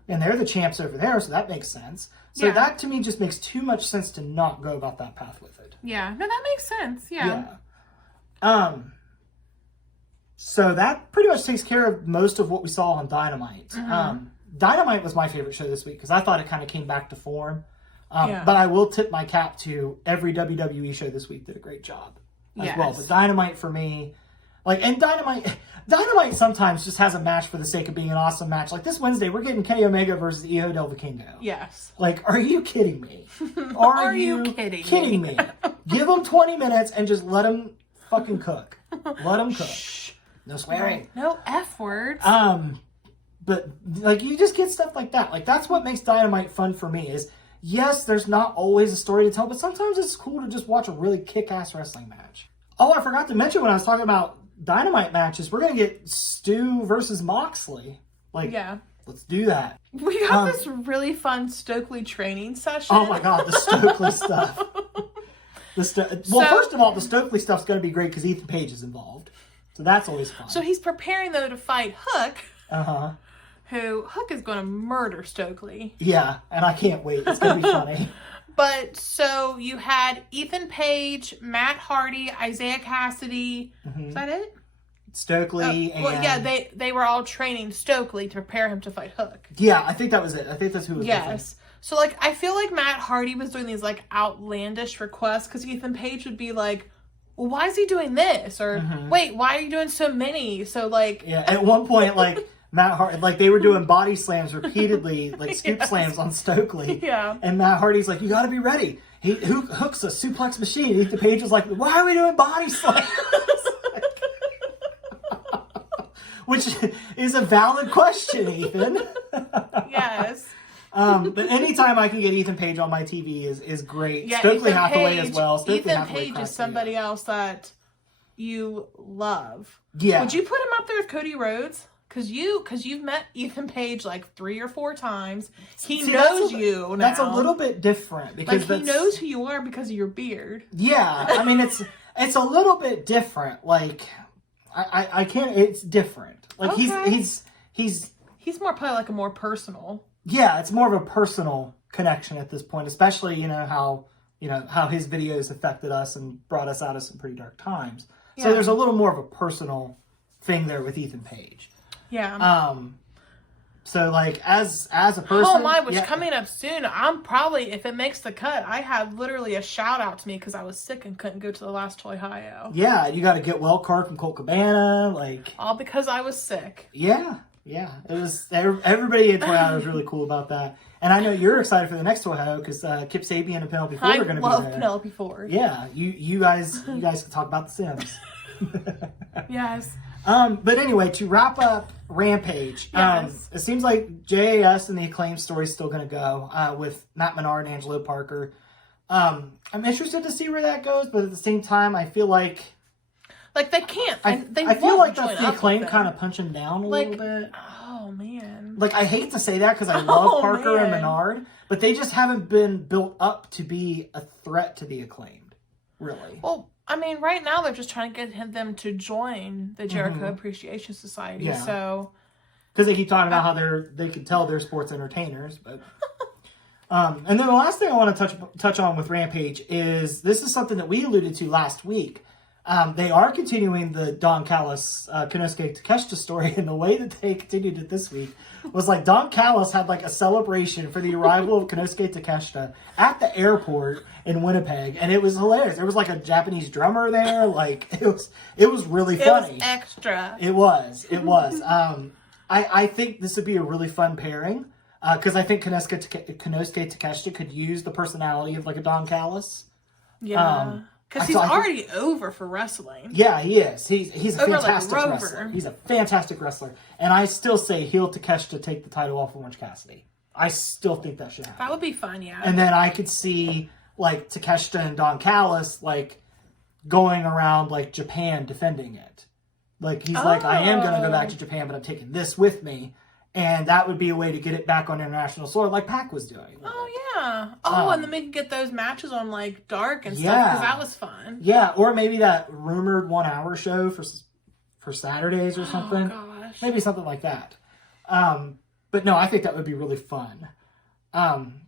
And they're the champs over there, so that makes sense. So that to me just makes too much sense to not go about that path with it. Yeah, no, that makes sense. Yeah. So that pretty much takes care of most of what we saw on Dynamite. Dynamite was my favorite show this week because I thought it kind of came back to form. But I will tip my cap to every WWE show this week did a great job as well. But Dynamite for me, Dynamite sometimes just has a match for the sake of being an awesome match. Like this Wednesday, we're getting Kenny Omega versus Hijo del Vikingo. Yes. Like, are you kidding me? Are you kidding me? Give them 20 minutes and just let them fucking cook. Let them cook. Shh. No swearing. No F words. But like you just get stuff like that. Like that's what makes Dynamite fun for me is yes, there's not always a story to tell, but sometimes it's cool to just watch a really kick-ass wrestling match. Oh, I forgot to mention when I was talking about Dynamite matches, we're going to get Stu versus Moxley. Like, let's do that. We got this really fun Stokely training session. Oh my God, the Stokely stuff. First of all, the Stokely stuff's going to be great because Ethan Page is involved. So that's always fun. So he's preparing, though, to fight Hook. Uh-huh. Hook is going to murder Stokely. Yeah, and I can't wait. It's going to be funny. But so you had Ethan Page, Matt Hardy, Isaiah Cassidy. Is that it? Stokely and... Well, yeah, they were all training Stokely to prepare him to fight Hook. Yeah, I think that was it. I think that's who it was. Yes. So, like, I feel like Matt Hardy was doing these, like, outlandish requests because Ethan Page would be like, well, why is he doing this? Or, wait, why are you doing so many? So, like... Yeah, at one point, like... Matt Hardy, like they were doing body slams repeatedly, like scoop slams on Stokely. Yeah. And Matt Hardy's like, you got to be ready. Hook's a suplex machine. Ethan Page was like, why are we doing body slams? Which is a valid question, Ethan. Yes. But anytime I can get Ethan Page on my TV is great. Yeah, Stokely Hathaway as well. Ethan Page is somebody else that you love. Yeah. Would you put him up there with Cody Rhodes? Because you've met Ethan Page like 3 or 4 times. He knows you now. That's a little bit different because he knows who you are because of your beard. Yeah, I mean it's a little bit different. Like I can't. It's different. Like okay. he's more probably like a more personal. Yeah, it's more of a personal connection at this point, especially how his videos affected us and brought us out of some pretty dark times. So there's a little more of a personal thing there with Ethan Page. Yeah. So like as a person, coming up soon. I'm probably, if it makes the cut, I have literally a shout out to me because I was sick and couldn't go to the last Toy Ohio. Yeah, you got to get well card from Colt Cabana, like all because I was sick. Yeah. It was everybody at Toy Ohio was really cool about that, and I know you're excited for the next Toy Ohio because Kip Sabian and Penelope Ford are going to be there. I love Penelope Ford. Yeah, you guys can talk about The Sims. Yes. But anyway, to wrap up Rampage, it seems like JAS and the Acclaim story is still going to go with Matt Menard and Angelo Parker. I'm interested to see where that goes, but at the same time, I feel like they can't. I feel like that's the Acclaim kind of punching down a little bit. Oh man! Like I hate to say that because I love Parker and Menard, but they just haven't been built up to be a threat to the Acclaimed, really. Well. I mean, right now they're just trying to get them to join the Jericho Appreciation Society. Yeah. So, because they keep talking about how they can tell they're sports entertainers, but and then the last thing I want to touch on with Rampage is this is something that we alluded to last week. They are continuing the Don Callis Konosuke Takeshita story, and the way that they continued it this week was like Don Callis had like a celebration for the arrival of Konosuke Takeshita at the airport in Winnipeg, and it was hilarious. There was like a Japanese drummer there, like it was really funny. It was extra. It was. I think this would be a really fun pairing because I think Konosuke Takeshita could use the personality of like a Don Callis. Yeah. Because he's already over for wrestling. Yeah, he is. He's a over fantastic like wrestler. He's a fantastic wrestler. And I still say heel Takeshita take the title off of Orange Cassidy. I still think that should happen. That would be fun, yeah. And then I could see like Takeshita and Don Callis like going around like Japan defending it. Like he's like, I am going to go back to Japan, but I'm taking this with me. And that would be a way to get it back on international soil like Pac was doing. Yeah. And then we could get those matches on like Dark and stuff because that was fun. Yeah, or maybe that rumored 1 hour show for Saturdays or something. Oh gosh. Maybe something like that. But no, I think that would be really fun.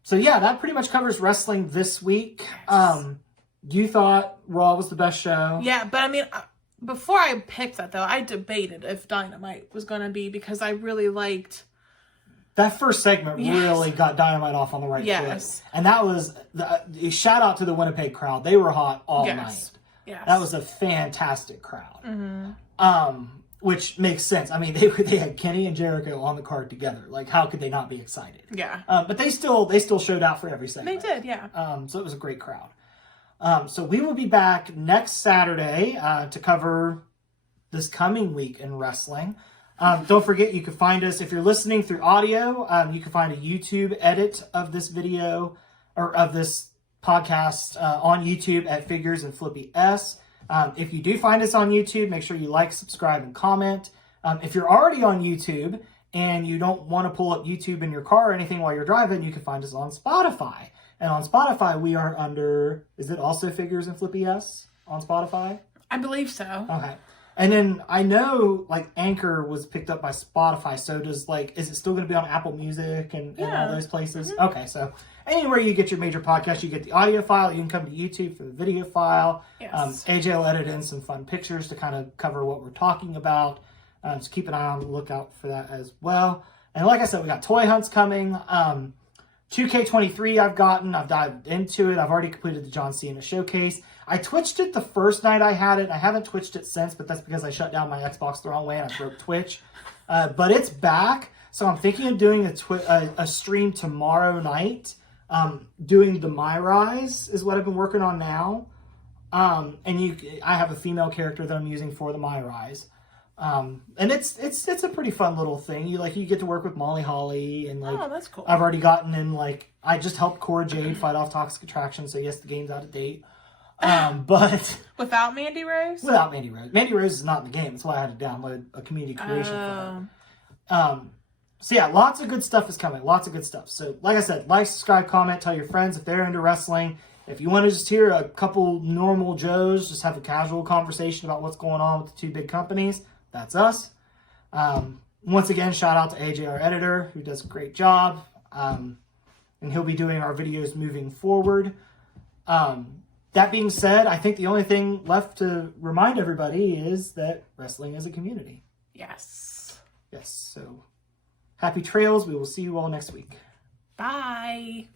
So yeah, that pretty much covers wrestling this week. You thought Raw was the best show. Yeah, but I mean, before I picked that though, I debated if Dynamite was going to be because I really liked that first segment. Really got Dynamite off on the right foot. And that was the shout out to the Winnipeg crowd. They were hot all night. Yes. That was a fantastic crowd. Mm-hmm. Which makes sense. I mean, they had Kenny and Jericho on the card together. Like, how could they not be excited? Yeah. But they still showed out for every segment. They did, yeah. So it was a great crowd. So we will be back next Saturday to cover this coming week in wrestling. Don't forget, you can find us, if you're listening through audio, you can find a YouTube edit of this video, or of this podcast on YouTube at Figures and Flippy S. If you do find us on YouTube, make sure you like, subscribe, and comment. If you're already on YouTube and you don't want to pull up YouTube in your car or anything while you're driving, you can find us on Spotify. And on Spotify, we are under, is it also Figures and Flippy S on Spotify? I believe so. Okay. And then I know, like, Anchor was picked up by Spotify, so does, like, is it still going to be on Apple Music and all those places? Mm-hmm. Okay, so anywhere you get your major podcast, you get the audio file. You can come to YouTube for the video file. Yes. AJ will edit in some fun pictures to kind of cover what we're talking about. So keep an eye on the lookout for that as well. And like I said, we got toy hunts coming. 2K23 I've dived into it. I've already completed the John Cena showcase. I twitched it the first night I had it. I haven't twitched it since, but that's because I shut down my Xbox the wrong way and I broke Twitch. But it's back. So I'm thinking of doing a stream tomorrow night. Doing the My Rise is what I've been working on now. And I have a female character that I'm using for the My Rise. And it's a pretty fun little thing. You get to work with Molly Holly and like, oh, that's cool. I've already gotten in, like, I just helped Cora Jade fight off Toxic Attraction, so yes, the game's out of date. But without Mandy Rose? Without Mandy Rose. Mandy Rose is not in the game. That's why I had to download a community creation for her. So yeah, lots of good stuff is coming. Lots of good stuff. So like I said, like, subscribe, comment, tell your friends if they're into wrestling. If you want to just hear a couple normal Joes, just have a casual conversation about what's going on with the two big companies, that's us. Once again, shout out to AJ, our editor, who does a great job. And he'll be doing our videos moving forward. That being said, I think the only thing left to remind everybody is that wrestling is a community. Yes. Yes. So happy trails. We will see you all next week. Bye.